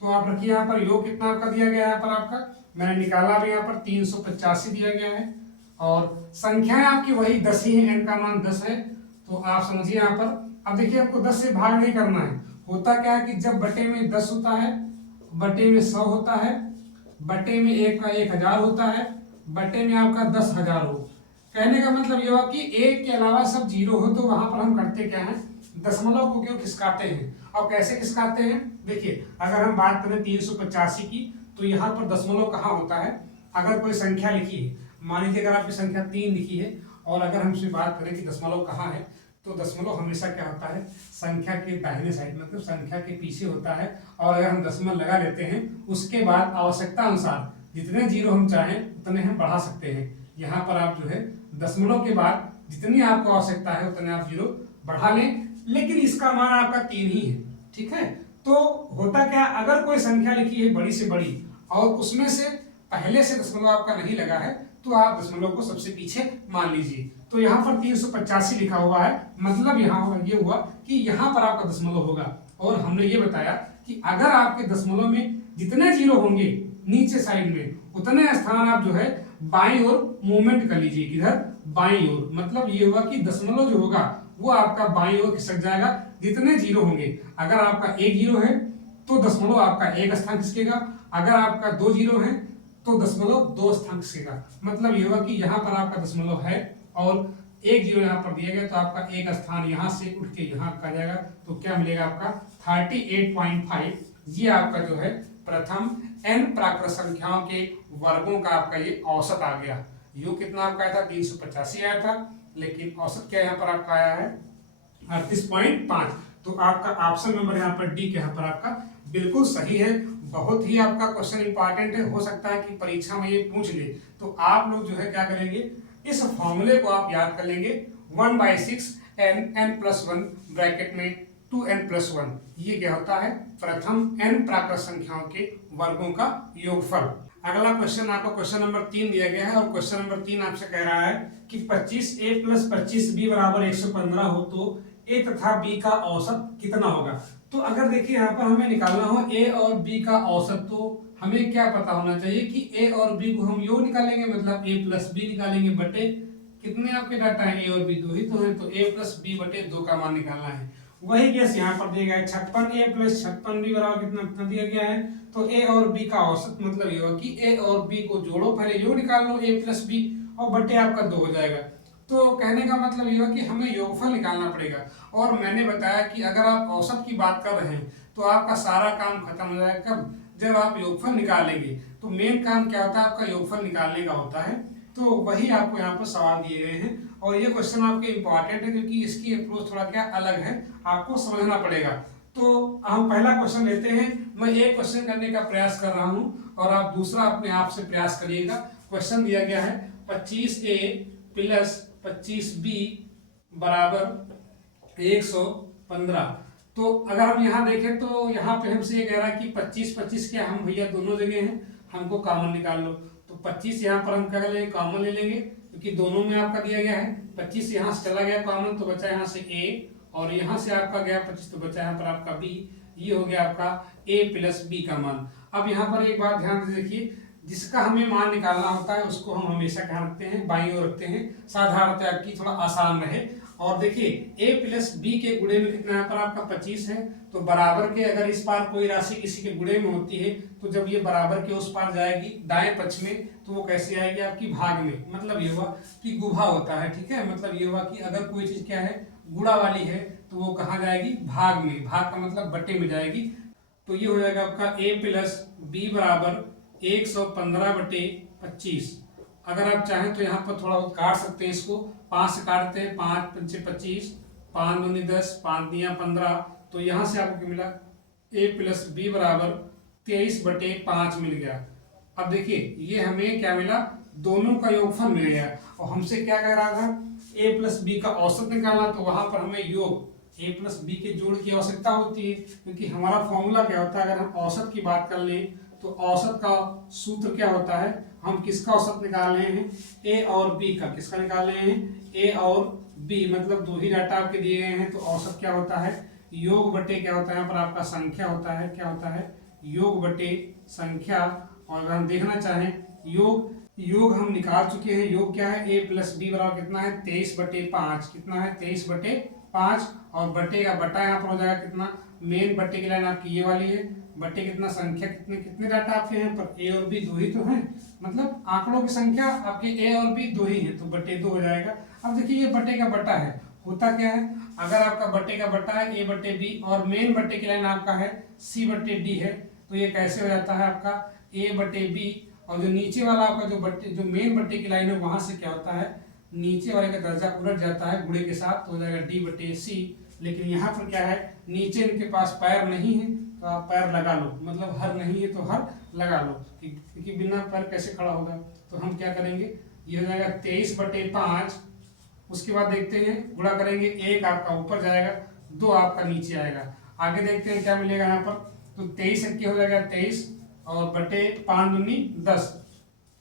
तो आप रखिए यहाँ पर योग कितना आपका दिया गया है यहाँ पर आपका, मैंने निकाला भी यहाँ पर 385 दिया गया है और संख्याएं आपकी वही 10 ही है, n का मान 10 है। तो आप समझिए यहाँ पर, अब देखिए आपको 10 से भाग नहीं करना है। होता क्या है कि जब बटे में 10 होता है, बटे में 100 होता है, बटे में 1 का 1000 होता है, बटे में आपका 10,000 हो, कहने का मतलब ये हुआ कि एक के अलावा सब जीरो हो, तो वहां पर हम करते क्या है, दशमलव को क्यों खिसकाते हैं। और कैसे खिसकाते हैं, देखिए अगर हम बात करें 385 की, तो यहाँ पर दशमलव कहाँ होता है। अगर कोई संख्या लिखी है, मान लीजिए अगर आपकी संख्या 3 लिखी है और अगर हमसे बात करें कि दशमलव कहाँ है, तो दशमलव हमेशा क्या होता है, संख्या के दाहिने साइड में, मतलब संख्या के पीछे होता है। और अगर हम दशमलव लगा लेते हैं, उसके बाद आवश्यकता अनुसार जितने जीरो हम चाहें उतने हम बढ़ा सकते हैं। यहाँ पर आप जो है दशमलव के बाद जितनी आपको आवश्यकता है उतने आप जीरो बढ़ा लें, लेकिन इसका मान आपका 3 ही है, ठीक है। तो होता क्या, अगर कोई संख्या लिखी है बड़ी से बड़ी और उसमें से पहले से दशमलव आपका नहीं लगा है, तो आप दशमलव को सबसे पीछे मान लीजिए। तो यहाँ पर 385 लिखा हुआ है, मतलब यहाँ ये हुआ कि यहाँ पर आपका दशमलव होगा। और हमने ये बताया कि अगर आपके दशमलव में जितने जीरो होंगे नीचे साइड में, उतने स्थान आप जो है बाईं ओर मूवमेंट कर लीजिए। किधर, बाईं ओर, मतलब ये हुआ कि दशमलव जो होगा वो आपका बाईं ओर खिसक जाएगा जितने जीरो होंगे। अगर आपका एक जीरो है तो दशमलव आपका एक स्थान खिसकेगा, अगर आपका 2 जीरो है तो दशमलव 2 स्थान खिसकेगा। मतलब ये हुआ कि यहाँ पर आपका दशमलव है और एक जीरो यहाँ पर दिया गया, तो आपका एक स्थान यहाँ से उठ के यहाँ का जाएगा, तो क्या मिलेगा आपका 38.5। ये आपका जो है प्रथम n प्राकृत संख्याओं के वर्गों का आपका ये औसत आ गया। योग कितना आपका आया था, 385 आया था, लेकिन औसत क्या यहाँ पर आपका आया है 38.5। तो आपका ऑप्शन नंबर यहाँ पर डी के यहाँ पर आपका बिल्कुल सही है। बहुत ही आपका क्वेश्चन इंपॉर्टेंट है, हो सकता है कि परीक्षा में ये पूछ ले। तो आप लोग जो है क्या करेंगे, इस फॉर्मूले को आप याद कर लेंगे, 1/6 n+1 ब्रैकेट में 2n+1। ये क्या होता है, प्रथम n प्राकृत संख्याओं के वर्गों का योगफल। अगला क्वेश्चन आपको क्वेश्चन नंबर 3 दिया गया है और क्वेश्चन नंबर 3 आपसे कह रहा है कि 25a + 25b = 115 हो तो a तथा b का औसत कितना होगा। तो अगर देखिए यहाँ पर हमें निकालना हो a और b का औसत, तो हमें क्या पता होना चाहिए कि a और b को हम योग निकालेंगे, मतलब a + b निकालेंगे बटे कितने आपके डाटा है, a और b 2 ही तो है, तो a + b बटे 2 का मान निकालना है। वही केस यहाँ पर दिया गया है, 56a + 56b = कितना दिया गया है, तो a और b का औसत, मतलब ये होगा कि a और b को जोड़ो, पहले योग निकाल लो a + b और बटे आपका 2 हो जाएगा। तो कहने का मतलब ये होगा कि हमें योगफल निकालना पड़ेगा। और मैंने बताया कि अगर आप औसत की बात कर रहे हैं तो आपका सारा काम खत्म हो जाएगा कब, जब आप योगफल निकालेंगे। तो मेन काम क्या होता है, आपका योगफल निकालने का होता है। तो वही आपको यहाँ पर सवाल दिए गए हैं और ये क्वेश्चन आपके इंपॉर्टेंट है क्योंकि इसकी अप्रोच थोड़ा क्या अलग है, आपको समझना पड़ेगा। तो हम पहला क्वेश्चन लेते हैं। मैं एक क्वेश्चन करने का प्रयास कर रहा हूँ और आप दूसरा अपने आप से प्रयास करिएगा। क्वेश्चन दिया गया है 25a + 25b = 115। तो अगर हम यहाँ देखें तो यहाँ पे हमसे ये कह रहा है कि 25 क्या, हम भैया दोनों जगह हैं, हमको कॉमन निकाल लो। तो 25 यहाँ पर हम क्या कर लेंगे, कॉमन ले लेंगे क्योंकि दोनों में आपका दिया गया है। 25 यहाँ से चला गया कॉमन, तो बचा यहाँ से a और यहाँ से आपका गया 25, तो बचा यहाँ पर आपका b। ये हो गया आपका a + b का मान। अब यहाँ पर एक बात ध्यान से देखिए, जिसका हमें मान निकालना होता है उसको हम हमेशा क्या रखते हैं, बाईं ओर रखते हैं, साधारणतया की थोड़ा आसान रहे। और देखिए a + b के गुणे में कितना यहाँ पर आपका 25 है, तो बराबर के अगर इस पार कोई राशि किसी के गुणे में होती है तो जब ये बराबर के उस पार जाएगी दाएं पक्ष में, तो वो कैसे आएगी आपकी भाग में। मतलब ये हुआ कि गुभा होता है, ठीक है। मतलब ये हुआ कि अगर कोई चीज क्या है गुणा वाली है तो वो कहाँ जाएगी, भाग में। भाग का मतलब बटे में जाएगी। तो ये हो जाएगा आपका a + b = 115/25। अगर आप चाहें तो यहाँ पर थोड़ा बहुत काट सकते हैं, इसको 5 से काटते हैं, 5 × 5 = 25, 5 × 2 = 10, 5 × 3 = 15। तो यहाँ से आपको क्या मिला, a + b = 23/5 मिल गया। अब देखिए ये हमें क्या मिला, दोनों का योगफल मिल गया। और हमसे क्या कह रहा था, a + b का औसत निकालना, तो वहां पर हमें योग a + b के जोड़ की आवश्यकता होती है, क्योंकि हमारा फॉर्मूला क्या होता है, अगर हम औसत की बात कर लें तो औसत का सूत्र क्या होता है, हम किसका औसत निकाल रहे हैं, a और b का। किसका निकाल रहे हैं, a और b, मतलब दो ही डाटा आपके दिए गए हैं। तो औसत क्या होता है, योग बटे क्या होता है, यहाँ पर आपका संख्या होता है, क्या होता है, योग बटे संख्या। और अगर हम देखना चाहें योग हम निकाल चुके हैं। योग क्या है, a प्लस बी बराबर कितना है 23/5, कितना है 23/5, और बटे का बटा यहाँ पर हो जाएगा कितना, मेन बटे की लाइन आपकी ये वाली है, बटे कितना संख्या कितने कितने डाटा आपके यहाँ पर a और b दो ही तो हैं, मतलब आंकड़ों की संख्या आपके a और b दो ही है तो बटे 2 हो जाएगा। अब देखिए ये बटे का बटा है, होता क्या है, अगर आपका बटे का बटा है a/b और मेन बटे की लाइन आपका है c/d है, तो ये कैसे हो जाता है आपका a/b, और जो नीचे वाला आपका जो मेन बट्टे की लाइन है वहां से क्या होता है, नीचे वाले का दर्जा उलट जाता है गुणे के साथ, तो हो जाएगा d/c। लेकिन यहाँ पर क्या है, नीचे इनके पास पैर नहीं है तो आप पैर लगा लो, मतलब हर नहीं है तो हर लगा लो, क्योंकि बिना पैर कैसे खड़ा होगा। तो हम क्या करेंगे, ये हो जाएगा 23/5, उसके बाद देखते हैं गुणा करेंगे, 1 आपका ऊपर जाएगा, 2 आपका नीचे आएगा। आगे देखते हैं क्या मिलेगा यहाँ पर, तो 23 हो जाएगा 23 और बटे 5 दूनी 10।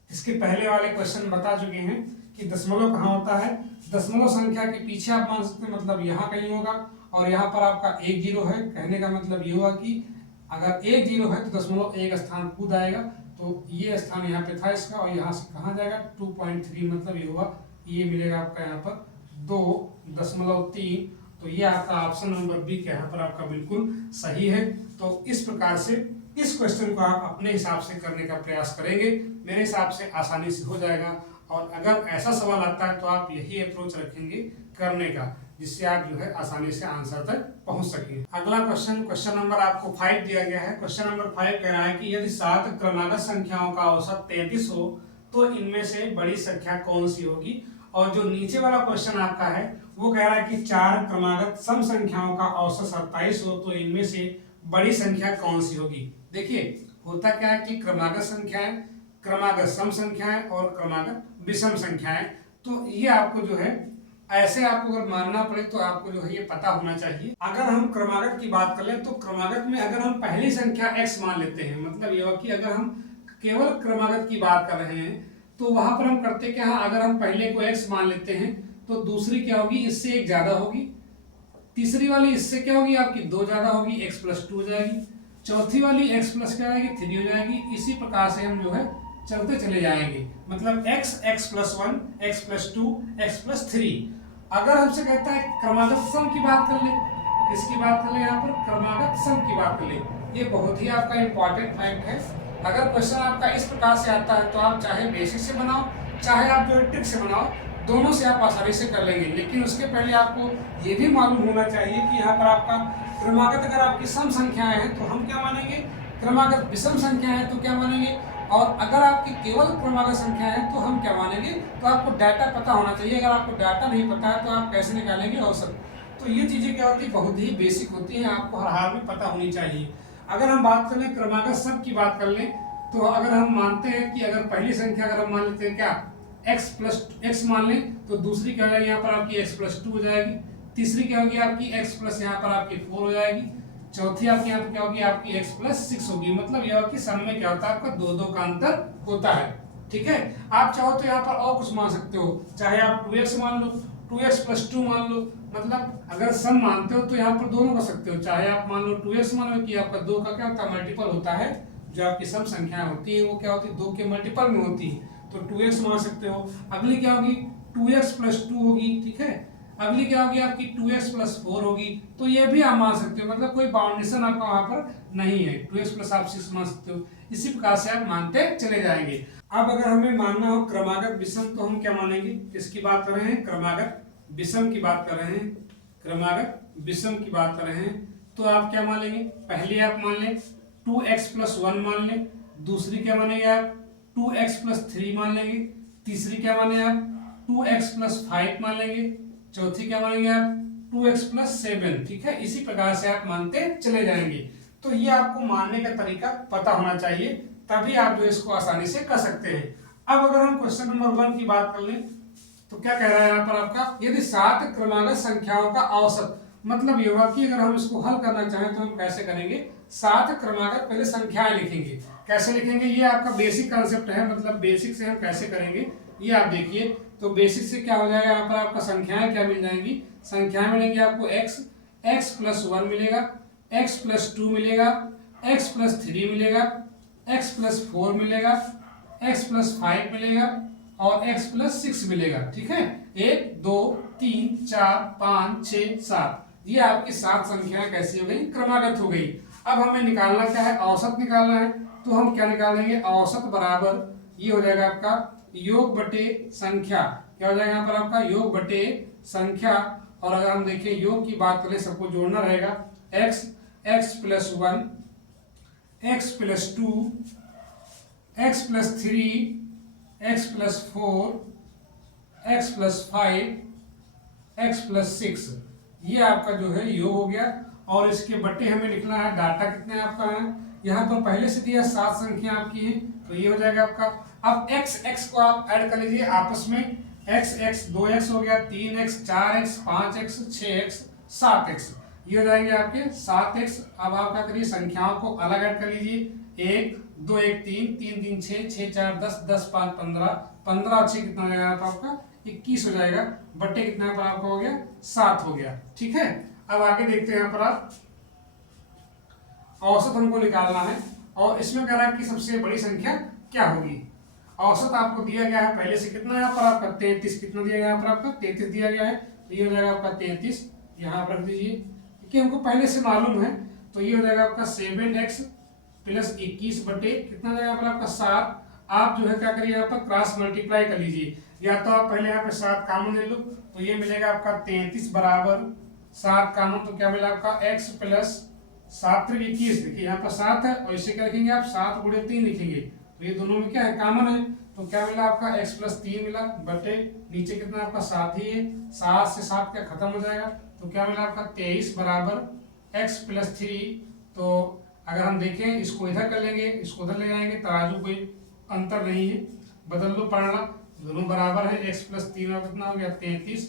इसके पहले वाले क्वेश्चन बता चुके हैं कि दशमलव कहाँ होता है, दशमलव संख्या के पीछे आप मान सकते हैं, मतलब यहाँ कहीं होगा, और यहाँ पर आपका 1 0 है, कहने का मतलब ये हुआ कि अगर 1 0 है तो दशमलव 1 स्थान कूद आएगा, तो ये स्थान यहाँ पे था इसका, और यहाँ से कहाँ जाएगा 2.3, मतलब ये हुआ, ये मिलेगा आपका यहाँ पर 2.3। तो ये आपका ऑप्शन नंबर बी के यहाँ पर आपका बिल्कुल सही है। तो इस प्रकार से इस क्वेश्चन को आप अपने हिसाब से करने का प्रयास करेंगे, मेरे हिसाब से आसानी से हो जाएगा। और अगर ऐसा सवाल आता है तो आप यही अप्रोच रखेंगे करने का, जिससे आप जो है आसानी से आंसर तक पहुंच सकें। अगला क्वेश्चन नंबर आपको 5 दिया गया है। क्वेश्चन नंबर 5 कह रहा है कि यदि 7 क्रमागत संख्याओं का औसत 33 हो तो इनमें से बड़ी संख्या कौन सी होगी। और जो नीचे वाला क्वेश्चन आपका है वो कह रहा है कि 4 क्रमागत सम संख्याओं का औसत 27 हो तो इनमें से बड़ी संख्या कौन सी होगी। देखिए होता क्या है कि क्रमागत संख्याएं, क्रमागत सम संख्याएं और क्रमागत विषम संख्याएं, तो ये आपको जो है ऐसे आपको अगर मानना पड़े तो आपको जो है ये पता होना चाहिए। अगर हम क्रमागत की बात कर लें तो क्रमागत में अगर हम पहली संख्या x मान लेते हैं, मतलब ये कि अगर हम केवल क्रमागत की बात कर रहे हैं तो वहां पर हम करते क्या है, अगर हम पहले को x मान लेते हैं तो दूसरी क्या होगी, इससे 1 ज्यादा होगी, तीसरी वाली इससे क्या होगी आपकी 2 ज्यादा होगी, x+2 हो जाएगी, चौथी वाली x+ क्या आएगी 3 हो जाएगी। इसी प्रकार से हम जो है चलते चले जाएंगे, मतलब x+1 x+2 x+3। अगर हमसे कहता है क्रमागत सम की बात कर ले, किसकी बात कर ले, यहाँ पर क्रमागत सम की बात कर ले, ये बहुत ही आपका इंपॉर्टेंट पॉइंट है। अगर क्वेश्चन आपका इस प्रकार से आता है तो आप चाहे बेसिक से बनाओ चाहे आप जो ट्रिक से बनाओ, दोनों से आप आसानी से कर लेंगे। लेकिन उसके पहले आपको ये भी मालूम होना चाहिए कि यहाँ पर आपका क्रमागत अगर आपकी सम संख्याएं हैं तो हम क्या मानेंगे, क्रमागत विषम संख्या है तो क्या मानेंगे, और अगर आपकी केवल क्रमागत संख्या है तो हम क्या मानेंगे। तो आपको डाटा पता होना चाहिए, अगर आपको डाटा नहीं पता है तो आप कैसे निकालेंगे औसत। तो ये चीजें क्या होती है, बहुत ही बेसिक होती हैं, आपको हर हाल में पता होनी चाहिए। अगर हम बात करें क्रमागत सम की बात कर लें तो अगर हम मानते हैं कि अगर पहली संख्या अगर हम मान लेते हैं क्या x मान लें तो दूसरी क्या हो जाएगी यहाँ पर आपकी x+2 हो जाएगी, तीसरी क्या होगी आपकी x+ यहाँ पर आपकी 4 हो जाएगी, चौथी आपकी यहाँ पर क्या होगी आपकी x+6 होगी। मतलब यह कि सम में क्या होता है आपका 2 का अंतर होता है। ठीक है, आप चाहो तो यहाँ पर और कुछ मान सकते हो, चाहे आप 2x मान लो, 2x+2 मान लो, मतलब अगर सम मानते हो तो यहाँ पर दोनों कर सकते हो, चाहे आप मान लो 2x मान लो कि आपका 2 का क्या होता है मल्टीपल होता है, जो आपकी सम संख्याएं होती है वो क्या होती है 2 के मल्टीपल में होती है, तो 2x मान सकते हो। अगली क्या होगी 2x+2 होगी, ठीक है, अगली क्या होगी आपकी 2x+4 होगी, तो ये भी आप मान सकते हो, मतलब कोई बाउंडेशन आपका वहां पर नहीं है, 2x+ आप 6 मान सकते हो। इसी प्रकार से आप मानते चले जाएंगे। अब अगर हमें मानना हो क्रमागत विषम तो हम क्या मानेंगे, किसकी बात कर रहे हैं, क्रमागत विषम की बात कर रहे हैं, क्रमागत विषम की बात कर रहे हैं, तो आप क्या मान लेंगे, पहले आप मान लें 2x+1 मान लें, दूसरी क्या मानेंगे आप 2x+3 मान लेंगे, तीसरी क्या माने आप 2x+5 मान लेंगे, चौथी क्या मानेंगे आप 2x+7। ठीक है, इसी प्रकार से आप मानते चले जाएंगे। तो ये आपको मानने का तरीका पता होना चाहिए, तभी आप जो इसको आसानी से कर सकते हैं। अब अगर हम क्वेश्चन नंबर 1 की बात कर लें तो क्या कह रहा है यहाँ पर आपका, यदि 7 क्रमागत संख्याओं का औसत, मतलब ये हुआ कि अगर हम इसको हल करना चाहें तो हम कैसे करेंगे, 7 क्रमागत पहले संख्याएं लिखेंगे। कैसे लिखेंगे, ये आपका बेसिक कंसेप्ट है, मतलब बेसिक से हम कैसे करेंगे ये आप देखिए। तो बेसिक से क्या हो जाएगा, यहाँ पर आपका संख्याएं क्या मिल जाएंगी, संख्याएं मिलेंगी आपको x+1 मिलेगा, x+2 मिलेगा, x+3 मिलेगा, x प्लस 4 मिलेगा, x प्लस 5 मिलेगा और x प्लस 6 मिलेगा। ठीक है, 1 2 3 4 5 6 7, ये आपकी 7 संख्याएं कैसी हो गई, क्रमागत हो गई। अब हमें निकालना क्या है, औसत निकालना है। तो हम क्या निकालेंगे, औसत बराबर ये हो जाएगा आपका योग बटे संख्या। क्या हो जाएगा यहाँ पर आपका योग बटे संख्या। और अगर हम देखें योग की बात करें, सबको जोड़ना रहेगा, x x plus 1, x plus 2, x plus 3, x plus 4, x plus 5, x plus 6, ये आपका जो है योग हो गया। और इसके बट्टे हमें लिखना है, डाटा कितने आपका है, यहाँ पर पहले से दिया 7 संख्या आपकी है, तो ये हो जाएगा आपका। अब x x को आप ऐड कर लीजिए आपस में, x x 2x हो गया, 3x 4x 5x 6x 7x, ये हो जाएंगे आपके 7x। अब आप क्या करिए, संख्याओं को अलग ऐड कर लीजिए, 1 2 1 3 3 3 6 6 4 10 10 5 15 15 और 6 कितना हो जाएगा आपका 21 हो जाएगा, बट्टे कितना पर आपका हो गया 7 हो गया। ठीक है, अब आगे देखते हैं यहाँ पर आप औसत हमको निकालना है। और इसमें कह रहा है कि सबसे बड़ी संख्या क्या होगी। औसत आपको दिया गया है पहले से, कितना यहाँ पर आपका 33, कितना दिया गया यहाँ पर आपका 33 दिया गया है, तो ये हो जाएगा आपका 33, यहाँ पर रख दीजिए क्योंकि हमको पहले से मालूम है। तो ये हो जाएगा आपका 7x प्लस 21 बटे कितना हो जाएगा पर आपका 7। आप जो है क्या करिए, यहाँ पर क्रॉस मल्टीप्लाई कर लीजिए, या तो आप पहले यहाँ पे 7 कामन ले लो, तो ये मिलेगा आपका 33 बराबर 7 कामन, तो क्या मिला आपका x प्लस 7 3 21, देखिए यहाँ पर 7 है और इसे क्या लिखेंगे आप 7 गुणे 3 लिखेंगे, तो ये दोनों में क्या है कामन है, तो क्या मिला आपका x प्लस 3 मिला बटे नीचे कितना आपका 7 ही है, 7 से 7 क्या खत्म हो जाएगा, तो क्या मिला आपका 23 बराबर x प्लस 3। तो अगर हम देखें इसको इधर कर लेंगे, इसको उधर ले जाएंगे, तराजू कोई अंतर नहीं है, बदल लो पढ़ना, दोनों बराबर है, x प्लस 3 और कितना हो गया 33।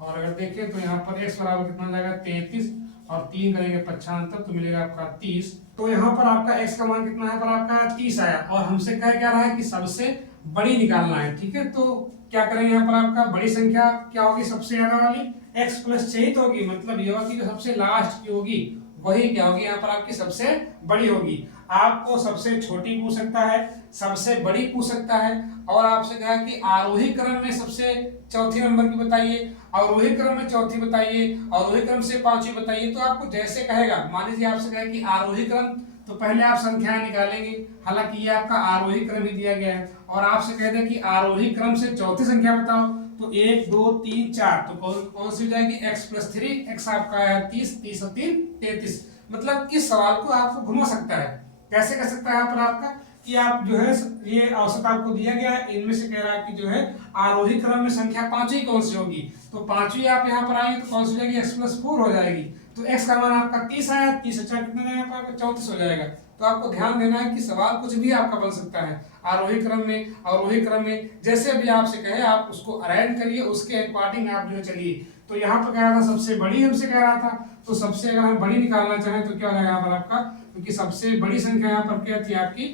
और अगर देखें तो यहाँ पर x बराबर कितना हो जाएगा 33 और 3 करेंगे पक्षांतर, तो मिलेगा आपका 30। तो यहाँ पर आपका x का मान कितना है पर आपका 30 आया, और हमसे कह क्या रहा है कि सबसे बड़ी निकालना है। ठीक है, तो क्या करेंगे यहाँ पर आपका बड़ी संख्या क्या होगी, सबसे ज्यादा वाली x प्लस 6 तो होगी, मतलब ये होगी जो सबसे लास्ट की होगी वही क्या होगी यहाँ पर आपकी सबसे बड़ी होगी। आपको सबसे छोटी पूछ सकता है, सबसे बड़ी पूछ सकता है, और आपसे कहा कि आरोही क्रम में सबसे चौथी नंबर की बताइए, अवरोही क्रम में चौथी बताइए, अवरोही क्रम से पांचवी बताइए, तो आपको जैसे कहेगा। मान लीजिए आपसे कहे कि आरोही क्रम, तो पहले आप संख्याएं निकालेंगे, हालांकि ये आपका आरोही क्रम ही दिया गया है, और आपसे कह दे कि आरोही क्रम से चौथी संख्या बताओ, तो 1 2 3 4, तो कौन सी हो जाएगी x प्लस 3, x आपका है 30, 30 और 3 33। मतलब इस सवाल को आपको घुमा सकता है, कैसे कर सकता है यहाँ पर आपका कि आप जो है ये औसत आपको दिया गया है, इनमें से कह रहा है कि जो है आरोही क्रम में संख्या पांचवी कौन सी होगी, तो पांचवी आप यहाँ पर आएंगे तो कौन सी हो जाएगी x प्लस 4 हो जाएगी, तो x का मान आपका 30 आया, 30 अच्छा कितना जाएगा आपका 34 हो जाएगा। तो आपको ध्यान देना है कि सवाल कुछ भी आपका बन सकता है, आरोही क्रम में अवरोही क्रम में, जैसे भी आपसे कहे आप उसको अरेंज करिए, उसके अकॉर्डिंग आप जो है चलिए। तो यहाँ पर कह रहा था सबसे बड़ी हमसे कह रहा था, तो सबसे अगर हम बड़ी निकालना चाहें तो क्या हो जाएगा यहाँ पर आपका, क्योंकि सबसे बड़ी संख्या यहाँ पर क्या थी आपकी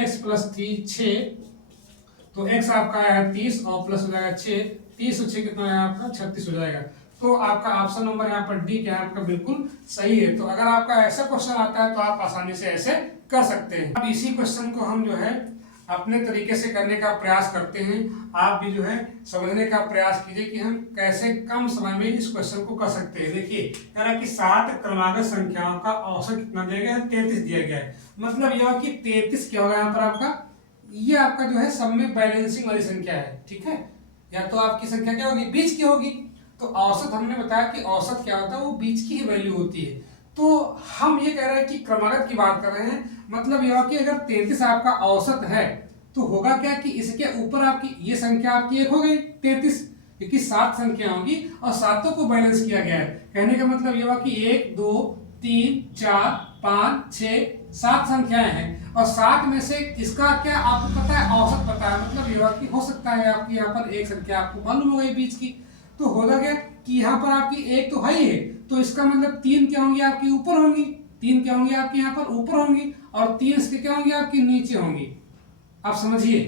x प्लस 3 6, तो x आपका है 30 और प्लस हो जाएगा 6, 30 और 6 कितना है आपका 36 हो जाएगा। तो आपका ऑप्शन नंबर यहाँ पर डी क्या है आपका बिल्कुल सही है। तो अगर आपका ऐसा क्वेश्चन आता है तो आप आसानी से ऐसे कर सकते हैं। अब इसी क्वेश्चन को हम जो है अपने तरीके से करने का प्रयास करते हैं, आप भी जो है समझने का प्रयास कीजिए कि हम कैसे कम समय में इस क्वेश्चन को कर सकते हैं। देखिए कह रहा है कि 7 क्रमागत संख्याओं का औसत कितना दिया गया है, 33 दिया गया है, मतलब यह कि 33 क्या होगा यहाँ पर आपका, ये आपका जो है सब में बैलेंसिंग वाली संख्या है। ठीक है, या तो आपकी संख्या क्या होगी बीच की होगी, तो औसत हमने बताया कि औसत क्या होता है, वो बीच की ही वैल्यू होती है। तो हम ये कह रहे हैं कि क्रमागत की बात कर रहे हैं, मतलब यह कि अगर 33 आपका औसत है तो होगा क्या कि इसके ऊपर आपकी ये संख्या आपकी एक हो गई 33, क्योंकि 7 संख्या होंगी और सातों को बैलेंस किया गया है। कहने का मतलब यह हुआ कि 1 2 3 4 5 6 7 संख्याएं हैं, और 7 में से इसका क्या आपको पता है, औसत पता है, मतलब यह कि हो सकता है आपकी यहाँ पर एक संख्या आपको मालूम हो गई बीच की, तो होगा क्या कि यहाँ पर आपकी एक तो है ही है, तो इसका मतलब 3 क्या होंगी आपकी ऊपर होंगी, 3 क्या होंगी आपकी यहाँ पर ऊपर होंगी, और 3 इसके क्या होंगी आपकी नीचे होंगी। आप समझिए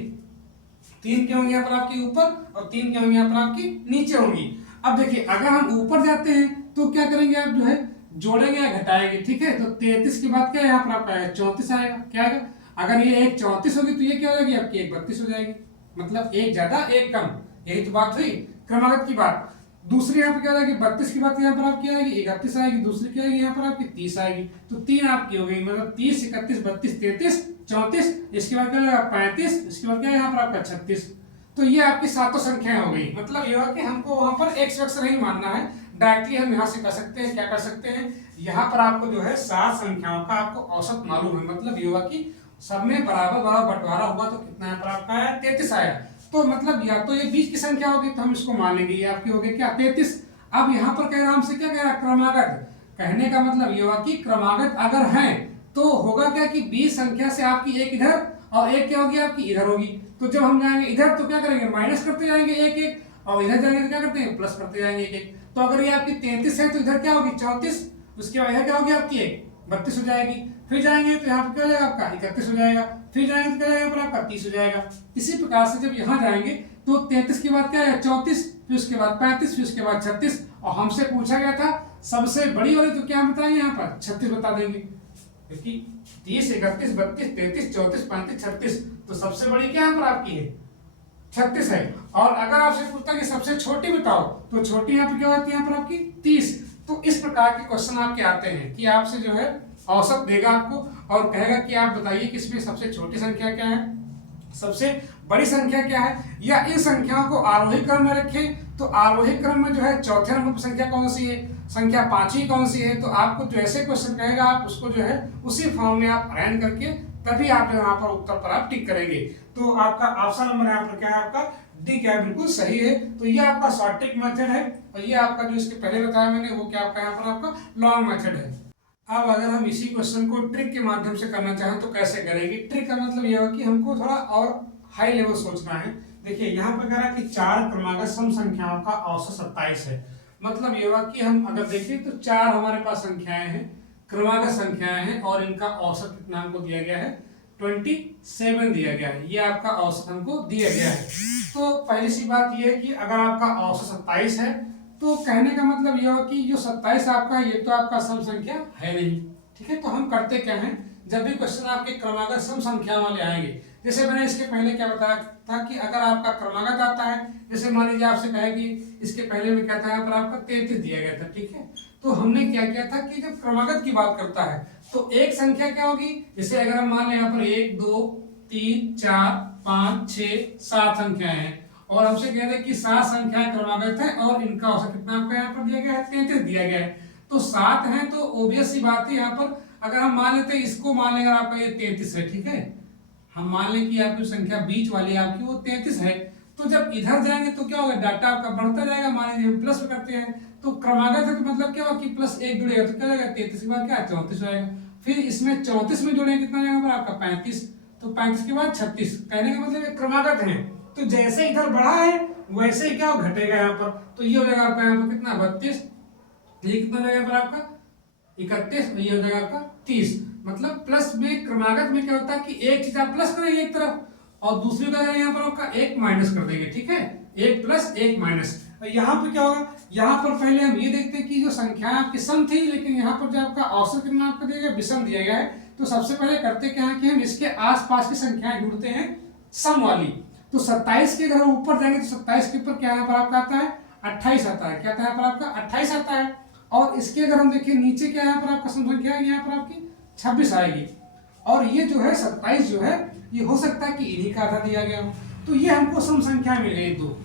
3 क्या होंगी यहाँ पर आपकी ऊपर और 3 क्या होंगी यहाँ पर आपकी नीचे होंगी। अब देखिए अगर हम ऊपर जाते हैं तो क्या करेंगे आप जो है जोड़ेंगे या घटाएंगे। ठीक है, तो 33 के बाद क्या यहाँ पर आपका 34 आएगा, क्या आएगा, अगर ये एक 34 होगी तो ये क्या हो जाएगी आपकी एक 32 हो जाएगी, मतलब एक ज्यादा एक कम, यही तो बात हुई क्रमागत की बात। दूसरी यहाँ पे क्या आएगी 32 की बात यहाँ पर आपकी आएगी 31 आएगी, दूसरी क्या आएगी यहाँ पर आपकी 30 आएगी, तो तीन आपकी हो गई, मतलब 30 31 32 33 34, इसके बाद क्या आएगा 35, इसके बाद क्या है यहाँ पर आपका 36। तो ये आपकी सातों संख्याएं हो गई। मतलब ये हुआ कि हमको वहां पर एक से अक्सर नहीं मानना है, डायरेक्टली हम यहाँ से कर सकते हैं, क्या कर सकते हैं, यहाँ पर आपको जो है 7 संख्याओं का आपको औसत मालूम है। मतलब ये हुआ कि सब में बराबर बराबर बंटवारा हुआ तो कितना यहाँ पर आपका आया 33 आया। तो मतलब या तो ये बीच की संख्या होगी तो हम इसको मान लेंगे, ये आपकी हो गई क्या 33। अब यहाँ पर कह रहा हमसे क्या कह रहा क्रमागत, कहने का मतलब ये हुआ कि क्रमागत अगर है तो होगा क्या कि 20 संख्या से आपकी एक इधर और एक क्या होगी आपकी इधर होगी। तो जब हम जाएंगे इधर तो क्या करेंगे माइनस करते जाएंगे एक एक, और इधर जाएंगे तो क्या करते हैं प्लस करते जाएंगे एक एक। तो अगर ये आपकी 33 है तो इधर क्या होगी 34, उसके बाद इधर क्या होगी आपकी एक 32 हो जाएगी, फिर जाएंगे तो यहाँ पर क्या हो जाएगा आपका 31 हो जाएगा, फिर जाएंगे तो क्या हो जाएगा आपका 30 हो जाएगा। इसी प्रकार से जब यहाँ जाएंगे तो 33 के बाद क्या है 34, फिर उसके बाद 35, फिर उसके बाद 36, और हमसे पूछा गया था सबसे बड़ी वाली, तो क्या बताएंगे यहाँ पर 36 बता देंगे, क्योंकि 30 31 32 33 34 35 36, तो सबसे बड़ी क्या यहाँ पर आपकी है 36 है। और अगर आपसे पूछता है कि सबसे छोटी बताओ तो छोटी यहाँ पे क्या होती है यहाँ पर आपकी 30। तो इस प्रकार के क्वेश्चन आपके आते हैं कि आपसे जो है औसत देगा आपको और कहेगा कि आप बताइए कि इसमें सबसे छोटी संख्या क्या है, सबसे बड़ी संख्या क्या है, या इन संख्याओं को आरोही क्रम में रखें तो आरोही क्रम में जो है चौथे नंबर पर संख्या कौन सी है, संख्या पांचवी कौन सी है। तो आपको जैसे क्वेश्चन कहेगा आप उसको जो है उसी फॉर्म में आप अरेंज करके तभी आप यहाँ पर उत्तर पर आप टिक करेंगे। तो आपका ऑप्शन नंबर यहाँ पर क्या है आपका डी क्या है, बिल्कुल सही है। तो ये आपका शॉर्ट ट्रिक मेथड है और ये आपका जो इसके पहले बताया मैंने वो क्या आपका यहाँ पर आपका लॉन्ग मेथड है। अब अगर हम इसी क्वेश्चन को ट्रिक के माध्यम से करना चाहें तो कैसे करेंगे। ट्रिक का मतलब यह है कि हमको थोड़ा और हाई लेवल सोचना है। देखिए यहाँ पर कह रहा है कि 4 क्रमागत सम संख्याओं का औसत 27 है। मतलब ये हुआ कि हम अगर देखें तो 4 हमारे पास संख्याएं हैं, क्रमागत संख्याएं हैं, और इनका औसत कितना हमको दिया गया है 27 दिया गया है, ये आपका औसत हमको दिया गया है। तो पहली सी बात ये है कि अगर आपका औसत 27 है तो कहने का मतलब यह हो कि जो 27 आपका है ये तो आपका सम संख्या है नहीं, ठीक है। तो हम करते क्या हैं, जब भी क्वेश्चन आपके क्रमागत सम संख्या वाले आएंगे, जैसे मैंने इसके पहले क्या बताया था कि अगर आपका क्रमागत आता है, जैसे मान लीजिए आपसे कहे कि इसके पहले में क्या था यहाँ पर आपका 33 दिया गया था, ठीक है। तो हमने क्या किया था कि जब क्रमागत की बात करता है तो एक संख्या क्या होगी, जैसे अगर हम मान लें यहाँ पर 1 2 3 4 5 6 7 संख्याएं हैं और हमसे कह रहे कि 7 संख्याएं क्रमागत है और इनका औसत कितना आपको यहाँ पर दिया गया है 33 दिया गया है। तो 7 है तो ऑब्वियस सी बात है यहाँ पर अगर हम मान लेते हैं इसको मान लेंगे आपका ये 33 है, ठीक है। हम मान लें कि आपकी संख्या बीच वाली आपकी वो 33 है, तो जब इधर जाएंगे तो क्या होगा डाटा आपका बढ़ता जाएगा। मान लीजिए प्लस करते हैं तो क्रमागत है तो मतलब क्या होगा कि प्लस 1 जुड़ेगा तो क्या हो जाएगा 33 के बाद क्या 34 हो जाएगा, फिर इसमें 34 में जोड़ेंगे कितना जाएगा पर आपका 35, तो 35 के बाद 36। कहने का मतलब क्रमागत है तो जैसे इधर बढ़ा है वैसे ही क्या घटेगा यहाँ पर, तो ये हो जाएगा आपका यहाँ पर कितना 32, ये कितना हो जाएगा पर आपका 31, ये हो जाएगा आपका 30। मतलब प्लस में क्रमागत में क्या होता है कि एक चीज आप प्लस करेंगे एक तरफ और दूसरी का यहाँ पर आपका एक माइनस कर देंगे, ठीक है, एक प्लस एक माइनस। यहाँ पे क्या होगा, यहाँ पर पहले हम ये देखते हैं कि जो संख्याएं आपकी सम थी लेकिन यहाँ पर जो आपका औसत कितना आपका दिया गया विषम दिया गया है। तो सबसे पहले करते क्या है कि हम इसके आसपास की संख्याएं ढूंढते हैं सम वाली। तो 27 के अगर हम ऊपर जाएंगे तो 27 के ऊपर क्या यहाँ पर आपका आता है 28 आता है, क्या आता है यहाँ पर आपका 28 आता है। और इसके अगर हम देखिए नीचे क्या यहाँ पर आपका सम संख्या है यहाँ पर आपकी 26 आएगी। और ये जो है 27 जो है ये हो सकता है कि इन्हीं का आधा दिया गया हो। तो ये हमको सम संख्या मिल गई दो।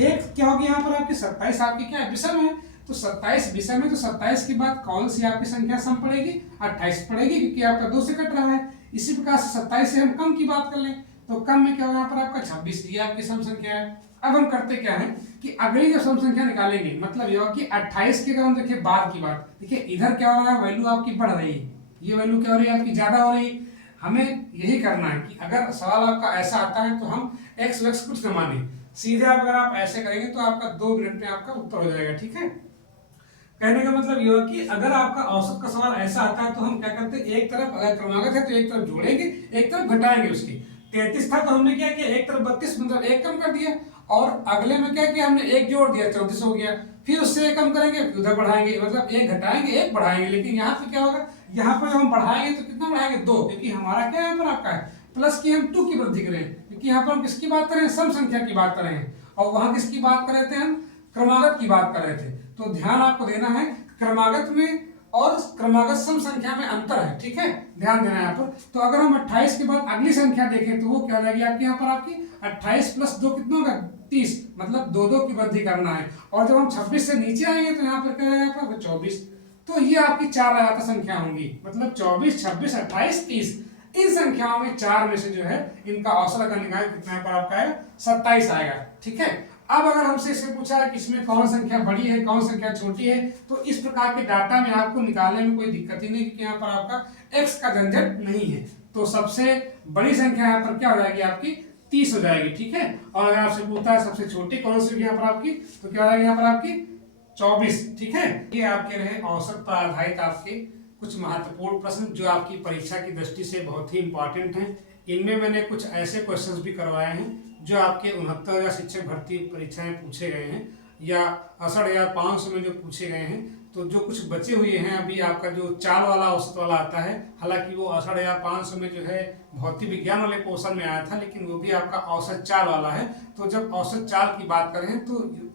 एक क्या होगी यहाँ पर आपकी 27 आपकी क्या है विषम है, तो 27 विषम है तो 27 के बाद कौन सी आपकी संख्या सम पड़ेगी 28 पड़ेगी, क्योंकि आपका 2 से कट रहा है। इसी प्रकार से 27 से हम कम की बात कर लें तो कम में क्या होगा यहाँ पर आपका 26, ये आपकी सम संख्या है। अब हम करते क्या है कि अगली जब सम संख्या निकालेंगे मतलब ये होगा कि 28 के अगर हम देखिए बाद की बात, देखिए इधर क्या हो रहा है वैल्यू आपकी बढ़ रही है, ये वैल्यू क्या हो रही है आपकी ज्यादा हो रही है। हमें यही करना है कि अगर सवाल आपका ऐसा आता है तो हम एक्स वैक्स कुछ न माने, सीधे अगर आप ऐसे करेंगे तो आपका 2 मिनट में आपका उत्तर हो जाएगा, ठीक है। कहने का मतलब ये हुआ कि अगर आपका औसत का सवाल ऐसा आता है तो हम क्या करते हैं एक तरफ अगर क्रमागत है तो एक तरफ जोड़ेंगे एक तरफ घटाएंगे। उसकी 33 था तो हमने क्या किया एक तरफ 32 मतलब एक कम कर दिया और अगले में क्या किया हमने एक जोड़ दिया 34 हो गया, फिर उससे एक कम करेंगे फिर उधर बढ़ाएंगे, मतलब एक घटाएंगे एक बढ़ाएंगे। लेकिन यहाँ पे क्या होगा यहाँ पर जब हम बढ़ाएंगे तो कितना बढ़ाएंगे 2, क्योंकि हमारा क्या यहाँ पर आपका है प्लस की हम 2 की वृद्धि करें, क्योंकि यहाँ पर हम किसकी बात कर रहे हैं, सम संख्या की बात कर रहे हैं, और वहां किसकी बात कर रहे थे, हम क्रमागत की बात कर रहे थे। तो ध्यान आपको देना है क्रमागत में और क्रमागत सम संख्या में अंतर है, ठीक है, ध्यान देना है यहाँ पर। तो अगर हम 28 के बाद अगली संख्या देखें तो वो क्या हो जाएगी आपके यहाँ पर, आपकी 28 प्लस 2 कितना होगा 30, मतलब 2 की वृद्धि करना है। और जब हम 26 से नीचे आएंगे तो यहाँ पर क्या आएगा आपका 24। तो ये आपकी 4 लगातार संख्या होंगी, मतलब 24, 26, 28, 30। इन संख्याओं में 4 में से जो है इनका औसत अगर निकाले कितना पर आपका आएगा 27 आएगा, ठीक है। अब अगर हमसे इससे पूछा है कि इसमें कौन संख्या बड़ी है कौन संख्या छोटी है, तो इस प्रकार के डाटा में आपको निकालने में कोई दिक्कत ही नहीं, क्योंकि यहाँ पर आपका x का झंझट नहीं है। तो सबसे बड़ी संख्या यहाँ पर क्या हो जाएगी आपकी 30 हो जाएगी, ठीक है। और अगर आपसे पूछता है सबसे छोटी कौन सी यहाँ पर आपकी, तो क्या हो जाएगी यहाँ पर आपकी 24, ठीक है। ये आपके रहे औसत पर आधारित आपके कुछ महत्वपूर्ण प्रश्न जो आपकी परीक्षा की दृष्टि से बहुत ही इंपॉर्टेंट हैं। इनमें मैंने कुछ ऐसे क्वेश्चंस भी करवाए हैं जो आपके 69,000 शिक्षक भर्ती परीक्षाएं पूछे गए हैं या 68,500 में जो पूछे गए हैं। तो जो कुछ बचे हुए हैं अभी आपका जो चाल वाला औसत वाला आता है, हालांकि वो 68,500 में जो है भौतिक विज्ञान वाले पोर्शन में आया था, लेकिन वो भी आपका औसत चाल वाला है। तो जब औसत चाल की बात करें तो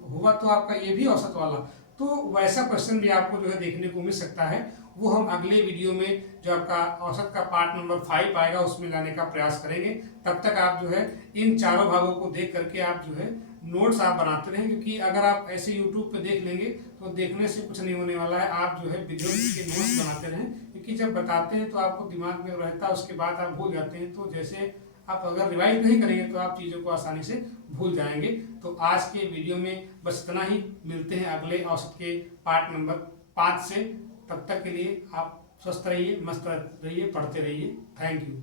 हुआ तो आपका ये भी औसत वाला, तो वैसा क्वेश्चन भी आपको जो है देखने को मिल सकता है। वो हम अगले वीडियो में जो आपका औसत का पार्ट नंबर 5 आएगा उसमें लाने का प्रयास करेंगे। तब तक आप जो है इन चारों भागों को देख करके आप जो है नोट्स आप बनाते रहें, क्योंकि अगर आप ऐसे यूट्यूब पे देख लेंगे तो देखने से कुछ नहीं होने वाला है। आप जो है वीडियो के नोट्स बनाते रहें, क्योंकि जब बताते हैं तो आपको दिमाग में रहता है, उसके बाद आप भूल जाते हैं। तो जैसे आप अगर रिवाइज नहीं करेंगे तो आप चीज़ों को आसानी से भूल जाएंगे। तो आज के वीडियो में बस इतना ही, मिलते हैं अगले औसत के पार्ट नंबर 5 से। तब तक के लिए आप स्वस्थ रहिए, मस्त रहिए, पढ़ते रहिए। Thank you.